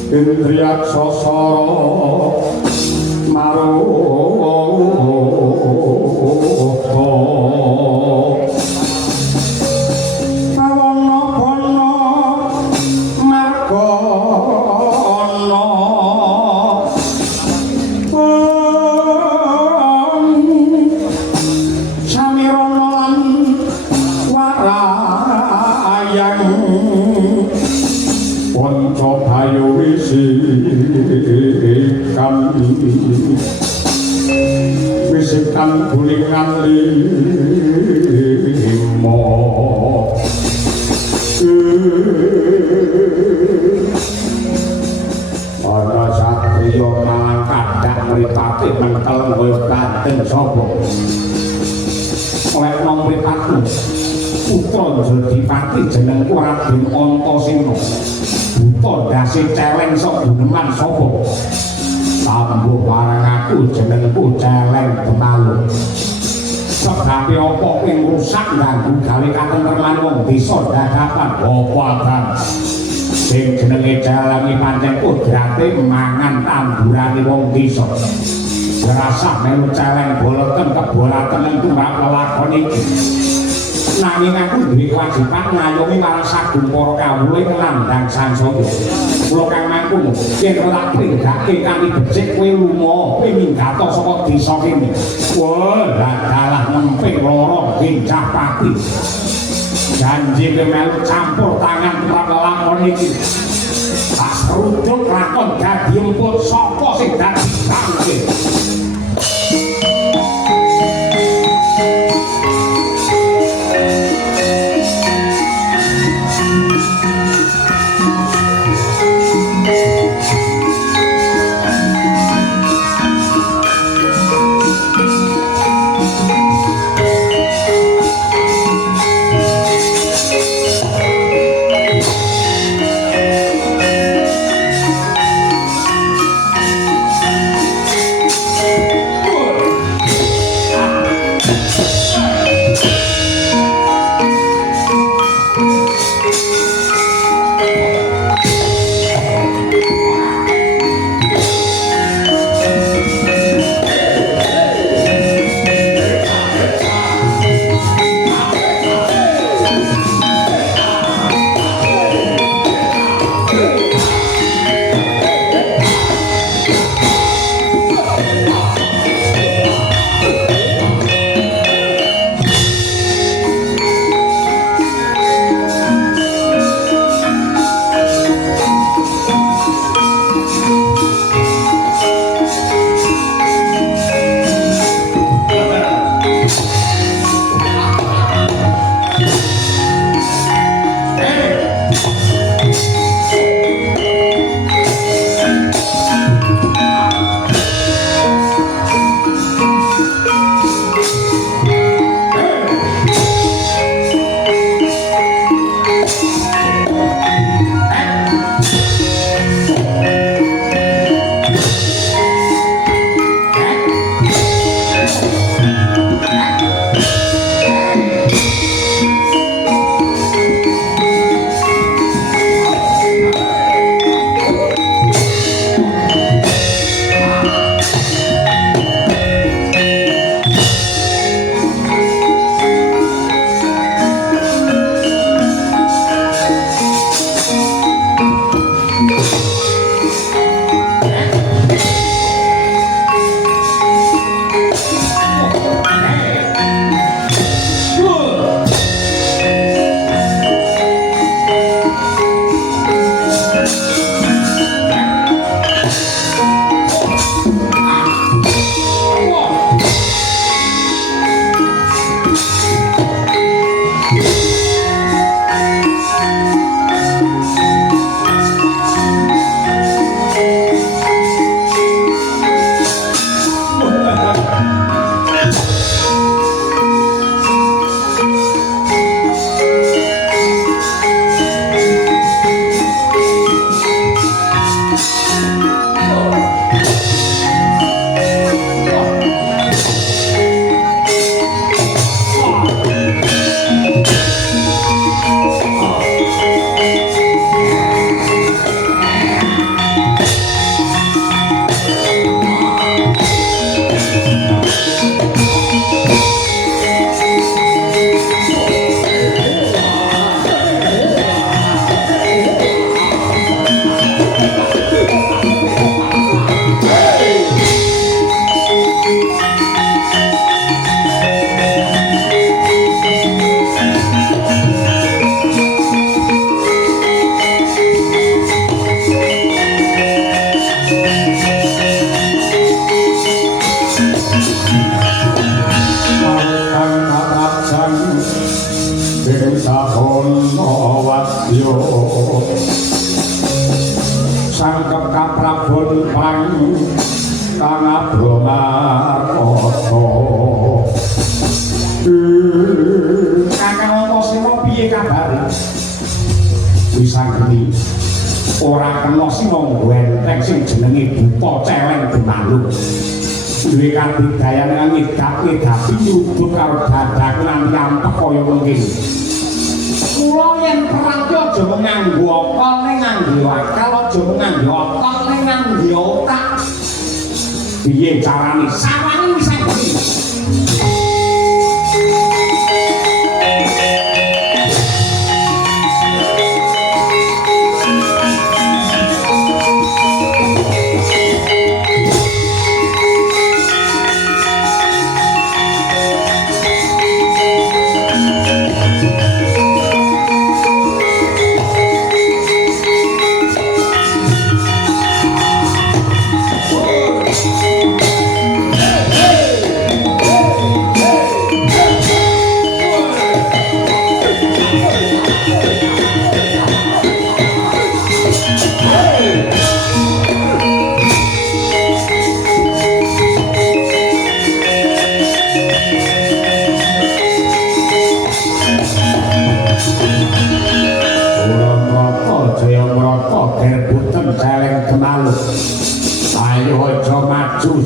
Indriya sosoro maruta awana bana margana samirana lan warayang Ponco bayu wisikan gulingan limo ana satriya malang kadang mripate mentel banten sapa oleh nom mripatku putra Jodipati jenengku Raden Antasena buta dasi celeng sok guneman sapa tambuh barang aku jenengku celeng Betalung sebabe apa ing rusak ganggu gawe katentreman wong desa dadakan apa abang sing jenenge celeng pancen kudrate mangan tandurane wong desa dirasah melu celeng boleken kebolaken ing tumrap lelakon iki nanging aku duwe kewajiban ngayomi marang sagung para kawula ing landhang sansaya. Kula kang mangkung yen ora pringgake kanthi becik kowe lunga minggato saka desa kene. Wah, dalah nemping lara gincah pati. Janji kowe melu campur tangan tumrap lelakon iki. Tak seruduk lakon dadi emput sapa sing dadi bangke. kaprabon pang kang abromarkata kakang Antasena piye kabare bisa geni ora kena sing ngwenteng sing jenenge buta celeng Benalu duwe kabudayan kang ngedap-edapi nyuduk karo dadak lan yampek kaya mengkin kula yen perang ki aja nganggo akal ning nganggo akal aja nganggo akal ning nganggo otak piye carane sawangi wis ngerti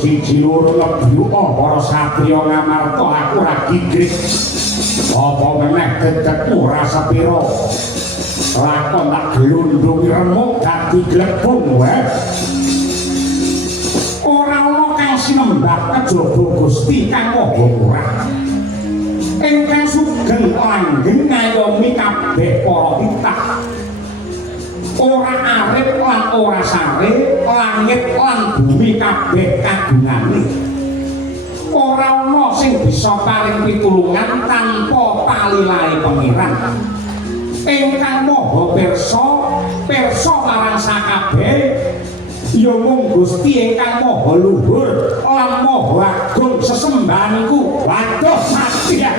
siji loro lebu para satriya ngamarta aku ora gigrik apa meneh dedekmu ora sepira lakon tak glundhungi remuk dadi glebung wae ora ana kang sinembah kejaba Gusti kang Maha Murah ingkang sugeng langgeng ngayomi kabeh para titah ora arep lan ora sare langit lan bumi kabeh kagungane ora ana sing bisa paring pitulungan tanpa palilahe pangeran ingkang maha pirsa marang sakabeh ya mung Gusti ingkang maha luhur lan maha agung sesembahanku waduh mati ya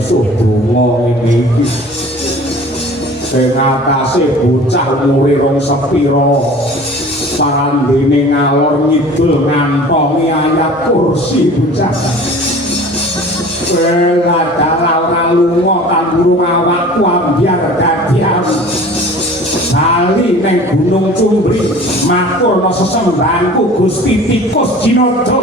musuh donga ngene iki sing atase bocah umure rong sepira parandene ngalor ngidul ngantongi ayat kursi bocah ora ora lunga tamburu awakku ambyar dadian bali ning Gunung Cumbri maturna sesembahanku Gusti Tikus Jinodha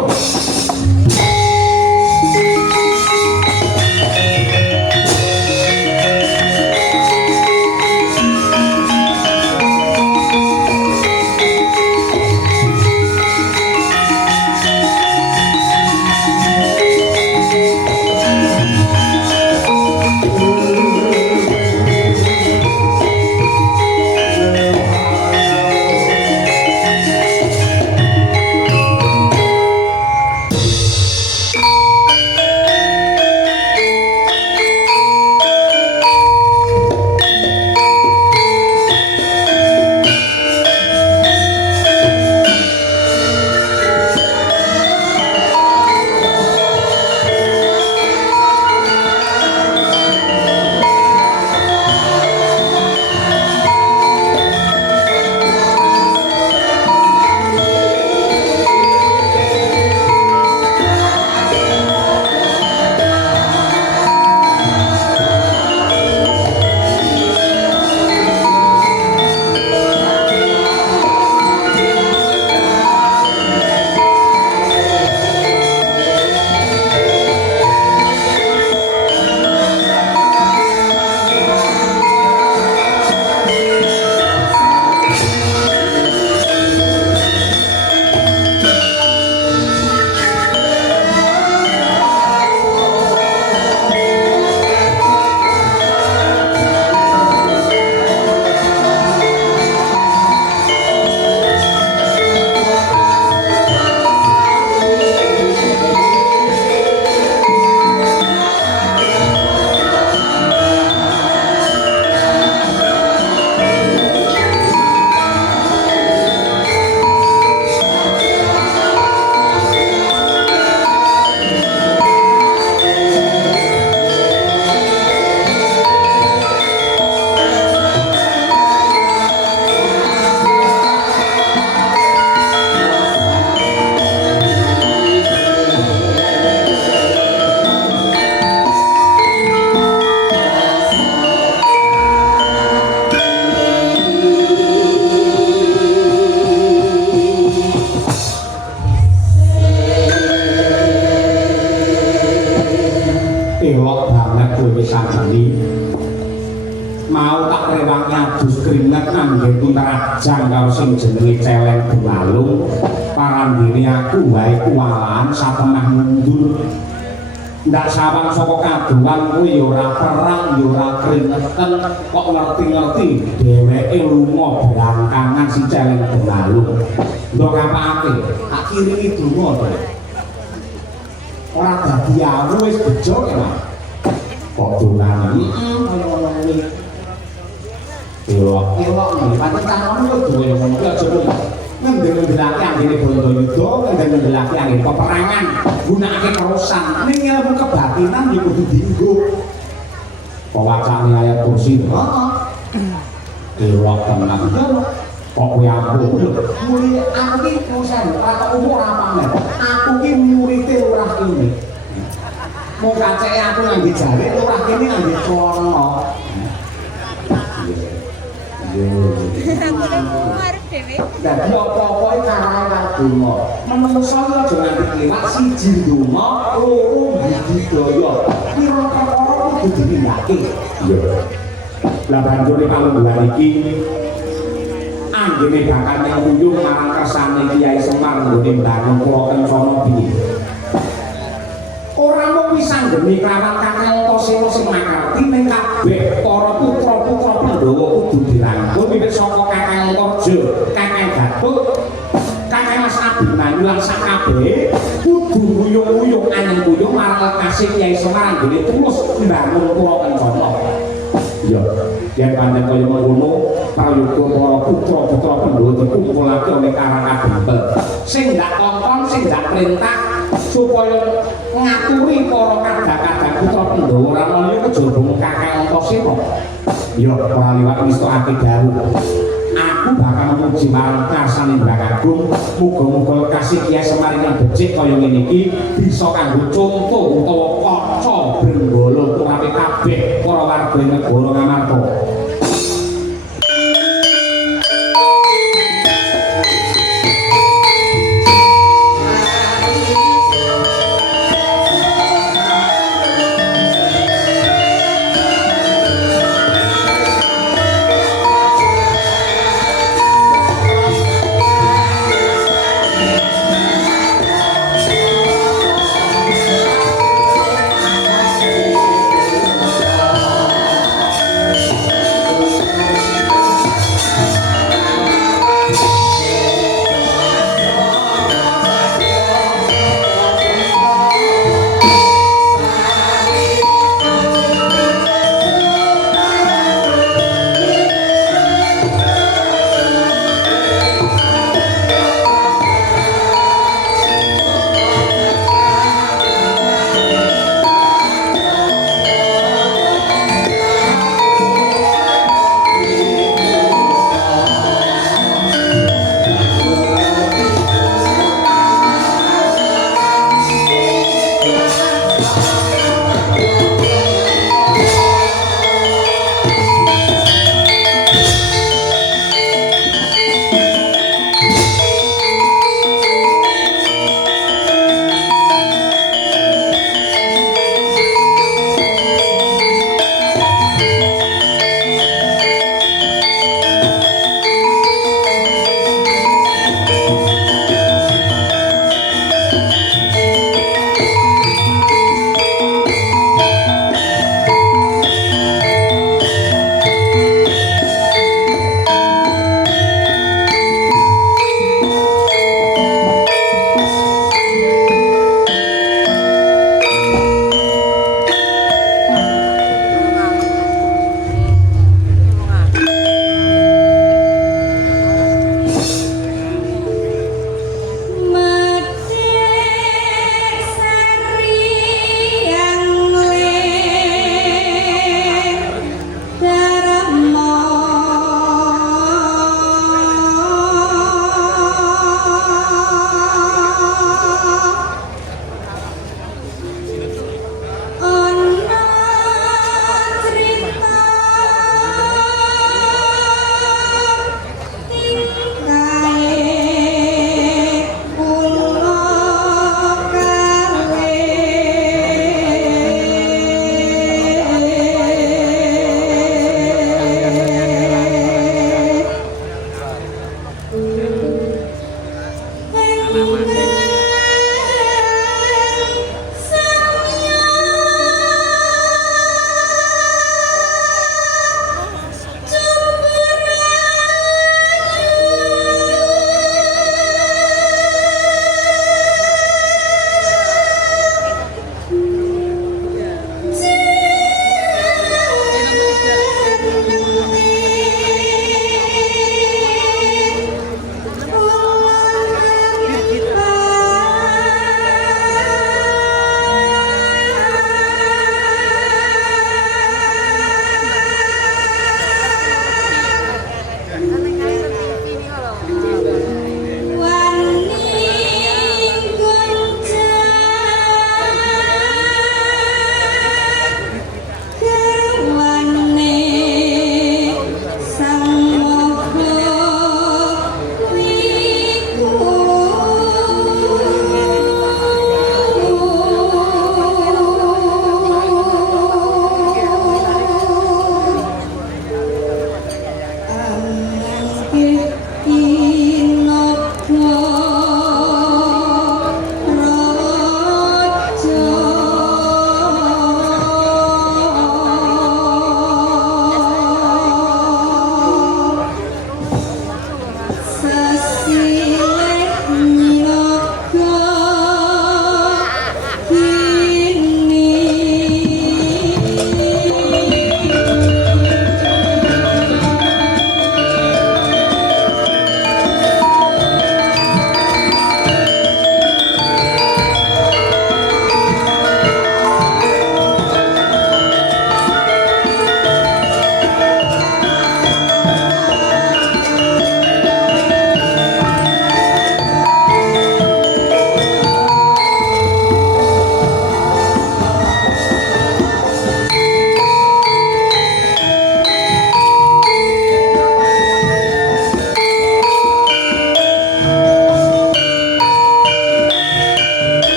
rewangi adus keringet nangge punterajang karo sing jenenge celeng bulalung parandene aku wae kuwalan satemah mundur ndak sawang saka kaduan kuwi ya ora perang ya ora keringetan kok ngerti-ngerti dheweke lunga berangkangan si celeng bulalung ndok apake tak kirimi donga to ora dadi awu wis bejo kok dolan kaya ngono kuwi Ilok nih, pancen tangan itu duwe ngono kuwi aja lho. Ngendel-ngendelake anggene Bantayuda, ngendel-ngendelake anggene peperangan, gunakake kerusan. Ning ilmu kebatinan ya kudu dienggo. Pawacane ayat kursi. Heeh. Ilok tenan. Kok kowe aku lho. Murid aku iki dosen, ora umur apa men. Aku ki murid lurah kene. Mau kaceke aku ngangge jare, lurah kene ngangge celana. Dadi apa-apa iki karae donga. Menungso iki aja nganti kliwat siji donga, loro budidaya. Pira perkara kudu ditindakake. Iya. Lah banjur kalungguhan iki anggene bakal nyuyung marang kersane Kyai Semar nggone mbangun kula kencana piye. Ora mung wisanggeni kelawan Kakang Antasena sing makarti ning kabeh para putra-putra Pandhawa kudu dirangkul wiwit saka Kakang Antaja, Kakang Gatot, Kakang Mas Abimanyu lan sakabeh kudu nguyung-nguyung anyeng kuyung marang lekase Kyai Semar nggone terus mbangun kula kencana. Iya, yen pancen kaya ngono, prayoga para putra-putra Pandhawa dikumpulake oleh Karangabempel. Sing ndak kongkon, sing ndak perintah supaya ngaturi para kadang-kadang putra Pandhawa ramana kejaba Kakang Antasena. Ya ora liwat nistokake dawuh. Aku bakal memuji marang karsane Bragagung, muga-muga kasih Kyai Semar lan becik kaya ngene iki bisa kanggo contoh utawa kaca benggala turape kabeh para warga negara Ngamarta.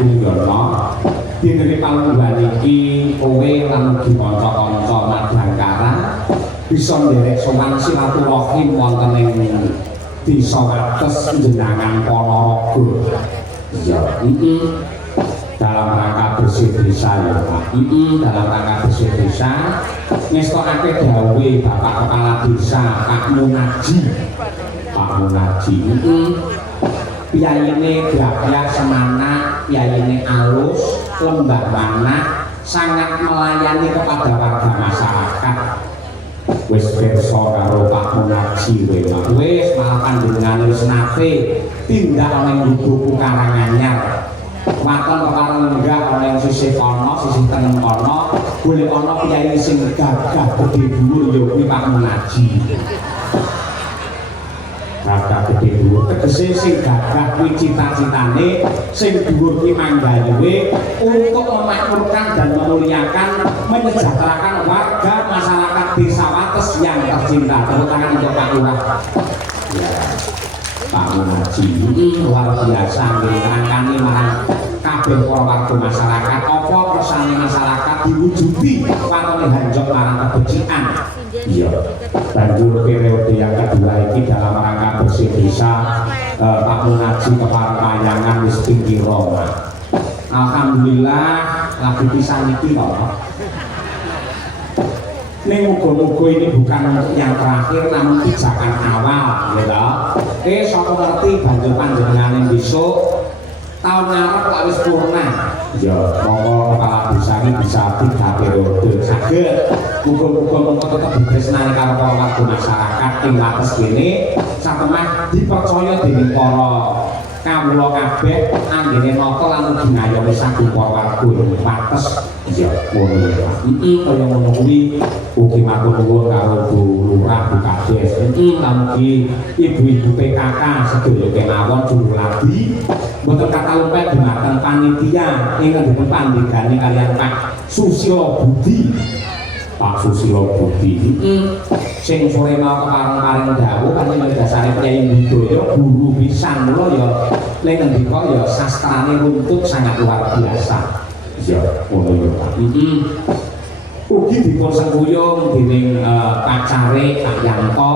Agung Yono dineri palungguhan iki kowe lan ugi kanca-kanca Madangkara bisa nderek sowan silaturahim wonten ing Desa Wates Jenangan Ponorogo. Iya, dalam rangka bersih desa ya Pak. Dalam rangka bersih desa ngestokake dawuh Bapak Kepala Desa Pak Munaji. Pak Munaji. Piyayine Grabya Semana, piyayine alus, lembah mana sangat melayani kepada warga masyarakat. Wis pirsa karo Pak Munaji wis malah panjenengan wis nate tindak ana ing buku Karanganyar. Waton kepareng lenggah ana ing sisih kono, sisih tengen kono, golek ana piyai sing gagah gedhe dhuwur ya kuwi Pak Munaji. Gagah gedhe dhuwur tegese sing gagah kuwi cita-citane, sing dhuwur kuwi manggayuwe untuk memakmurkan dan memuliakan, menyejahterakan warga masyarakat Desa Wates yang tercinta. Tepuk tangan untuk Pak Lurah. Ya, Pak Munaji luar biasa ngrangkani marang kabeh para warga masyarakat apa kersane masyarakat diwujudi watone hanjok marang kebencian. Iya, banjur periode yang kedua ini dalam rangka bersih desa Pak Munaji keparpayangan wis tinggi Roma. Alhamdulillah lagi pisan iki kok. Ning muga-muga ini bukan yang terakhir namun pijakan awal ya toh. Sapa ngerti banjur panjenengan besok tahun ngarep lak wis purna. Ya, monggo kepala desa ini bisa 3 periode saged. Muga-muga monggo tetep ditresnani karo para warga masyarakat ing Wates kene satemah dipercaya dening para kawula kabeh anggene nata lan ugi ngayomi saking para warga Wates. Ya, ngono ya. Kaya ngono kuwi ugi matur nuwun karo Bu Lurah Bu Kades. Lan ugi ibu-ibu PKK sedaya kemawon juru lagi. Mboten kata lumpet dumateng panitia ingkang dipun pandhegani kaliyan Pak Susilo Budi. Pak Susilo Budi. Sing sore mau kepareng-pareng dawuh kanthi dasare Kyai Widoyo guru pisan kula ya ning ngendika ya sastrane runtut sangat luar biasa. Ya, ngono ya Pak. Ugi dipun sengkuyung dening pacare Pak Yanto.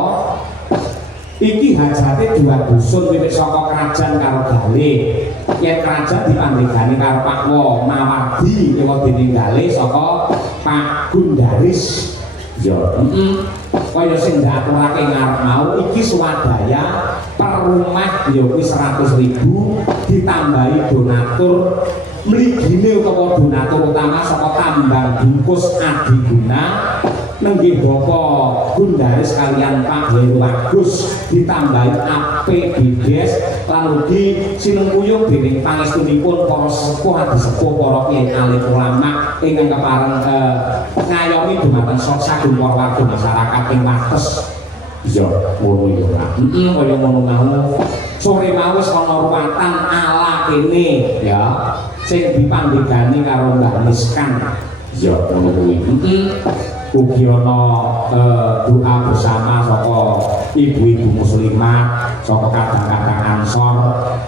Iki hajate 2 dusun wiwit saka kerajaan karo Gale. Yen kerajaan dipandhegani karo Pak Wo Mawardi liwat dening Gale saka Pak Gundaris. Ya, kaya sing ndaturake ngarep mau iki swadaya per rumah ya kuwi 100.000 ditambahi donatur mligine utawa donatur utama saka tambang bungkus Adiguna nenggih Bapak Gundaris kalian Pak Heru Agus ditambahi APBDes lan ugi sinengkuyung dening pangestunipun para sepuh adi sepuh para kiai alim ulama ingkang kepareng ngayomi dumateng sagung para warga masyarakat ing Wates. Iya, ngono ya Pak. Kaya ngono mau sore mau wis ana ruwatan ala kene ya sing dipandhegani karo Mbah Miskan. Ya ngono kuwi. Ugi ana doa bersama saka ibu-ibu muslimah, saka kadang-kadang Ansor,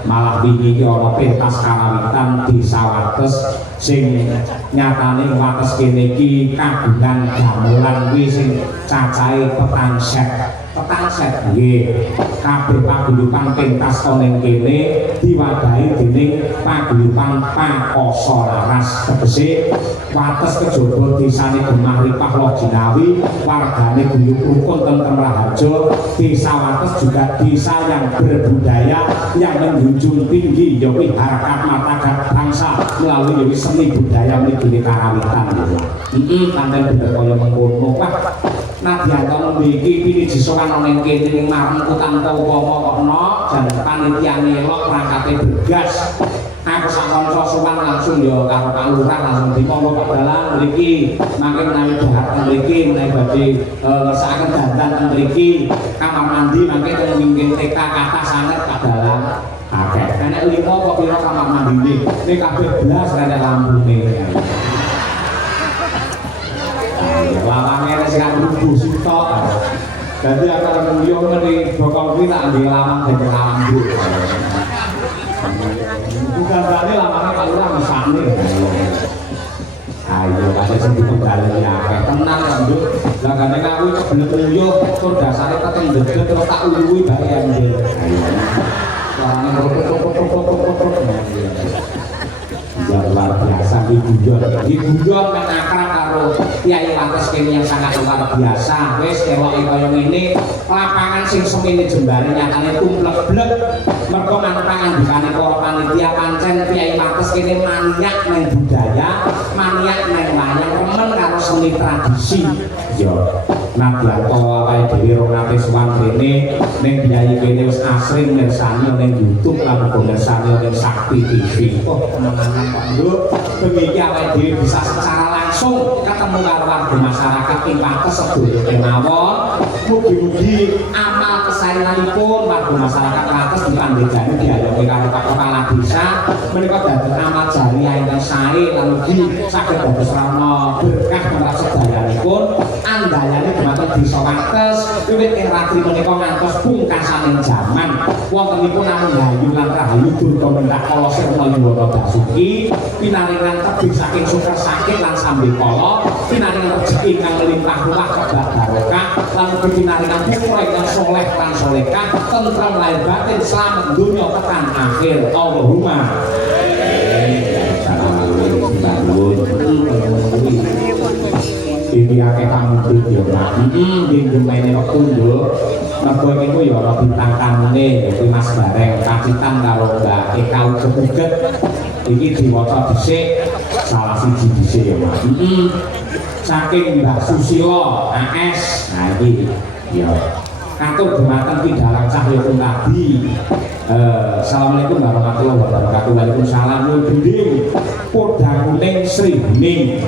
malah wingi iki ana pentas karawitan Desa Wates sing nyatane Wates kene iki kagungan gamelan kuwi sing cacahe petang set nggih. Kabeh paguyuban pentas ning kene diwadahi dening paguyuban Pakoso Laras tegese Wates kejaba desane Gemah Ripah Lojinawi, wargane guyub rukun tentrem raharja. Desa Wates juga desa yang berbudaya yang menjunjung tinggi yawi harkat martabat bangsa melalui yawi seni budaya mligine karawitan. Kanten bener kaya mengkono Pak. Nadyan to mriki piniji sowan ana ing kene ning marengku tanpa upama kok ana jan panitia ngelok prangkate bergas. Aku sak kanca sowan langsung ya karo Pak Lurah langsung dipompo Pak Dalang mriki mangke menawi dahat mriki menawi badhe ngersakaken dandan teng mriki kamar mandi mangke teng wingking TK kathah sanget Pak Dalang. Akeh enek 5 apa pira kamar mandine nek kabeh blas rene lampune. Lamangnya sing rubuh sitok. Dadi akan nguyung ngene bokong kuwi tak ndek lamang dadi lambu. digandane lamane Pak Lurah mesane. Ayo kasih sing ditunggali ya akeh tenan kok Nduk. Lah gane kawi kebelet uyuh tur dasare keteng dedet terus tak uyuhi bae ya Nduk. Ayo. Warane ya luar biasa diguyon kan akrab karo Kyai Wates kene yang sangat luar biasa. Wis ewoke kaya ngene lapangan sing semene jembare nyatane tumplek-blek mergo manut pangandikane para panitia pancen Kyai Wates kene maniak nang budaya, maniak nang wayang remen karo seni tradisi. Yo nadyan to awake dhewe ora nate sowan kene ning Kyai kene wis asring mirsani ning YouTube lan uga mirsani ning Sakti TV. Oh tenan-tenan Pak Nduk, demikian awake dhewe bisa secara langsung ketemu karo warga masyarakat ing Wates sedaya kemawon. Mugi-mugi amal kesaenganipun warga masyarakat Wates dipandhegani diayomi karo Pak Kepala Desa menika dados amal jariah ingkang sae lan mugi saged dados rana berkah tumrap sedayanipun andayane dhumateng Desa Wates wiwit ing ratri menika ngantos pungkasaning jaman wontenipun namung Hayu lan Rahayu Durga Mendak Kala Sirna Yuwana Basuki pinaringan tebih saking Sukar Sakit lan Sambikala pinaringan rezeki ingkang melimpah ruah kebat barokah lan ugi pinaringan putra ingkang saleh lan salehah tentrem lahir batin slamet donya tekan akhir Allahumma ini akeh pamundhut ya Pak. Ing mene wektu Nduk. Mergo niku ya ana bintang tamune yaiku Mas Bareng kacitan karo Mbak Eka Kebuget. Iki diwaca dhisik salah siji dhisik ya Pak. Saking Mbak Susilo AS. Nah iki ya katur dhumateng Pidalang Cahya Kuntabi. Assalamualaikum warahmatullahi wabarakatuh. Waalaikumsalam. Gending Podha Kuning Sri Bening.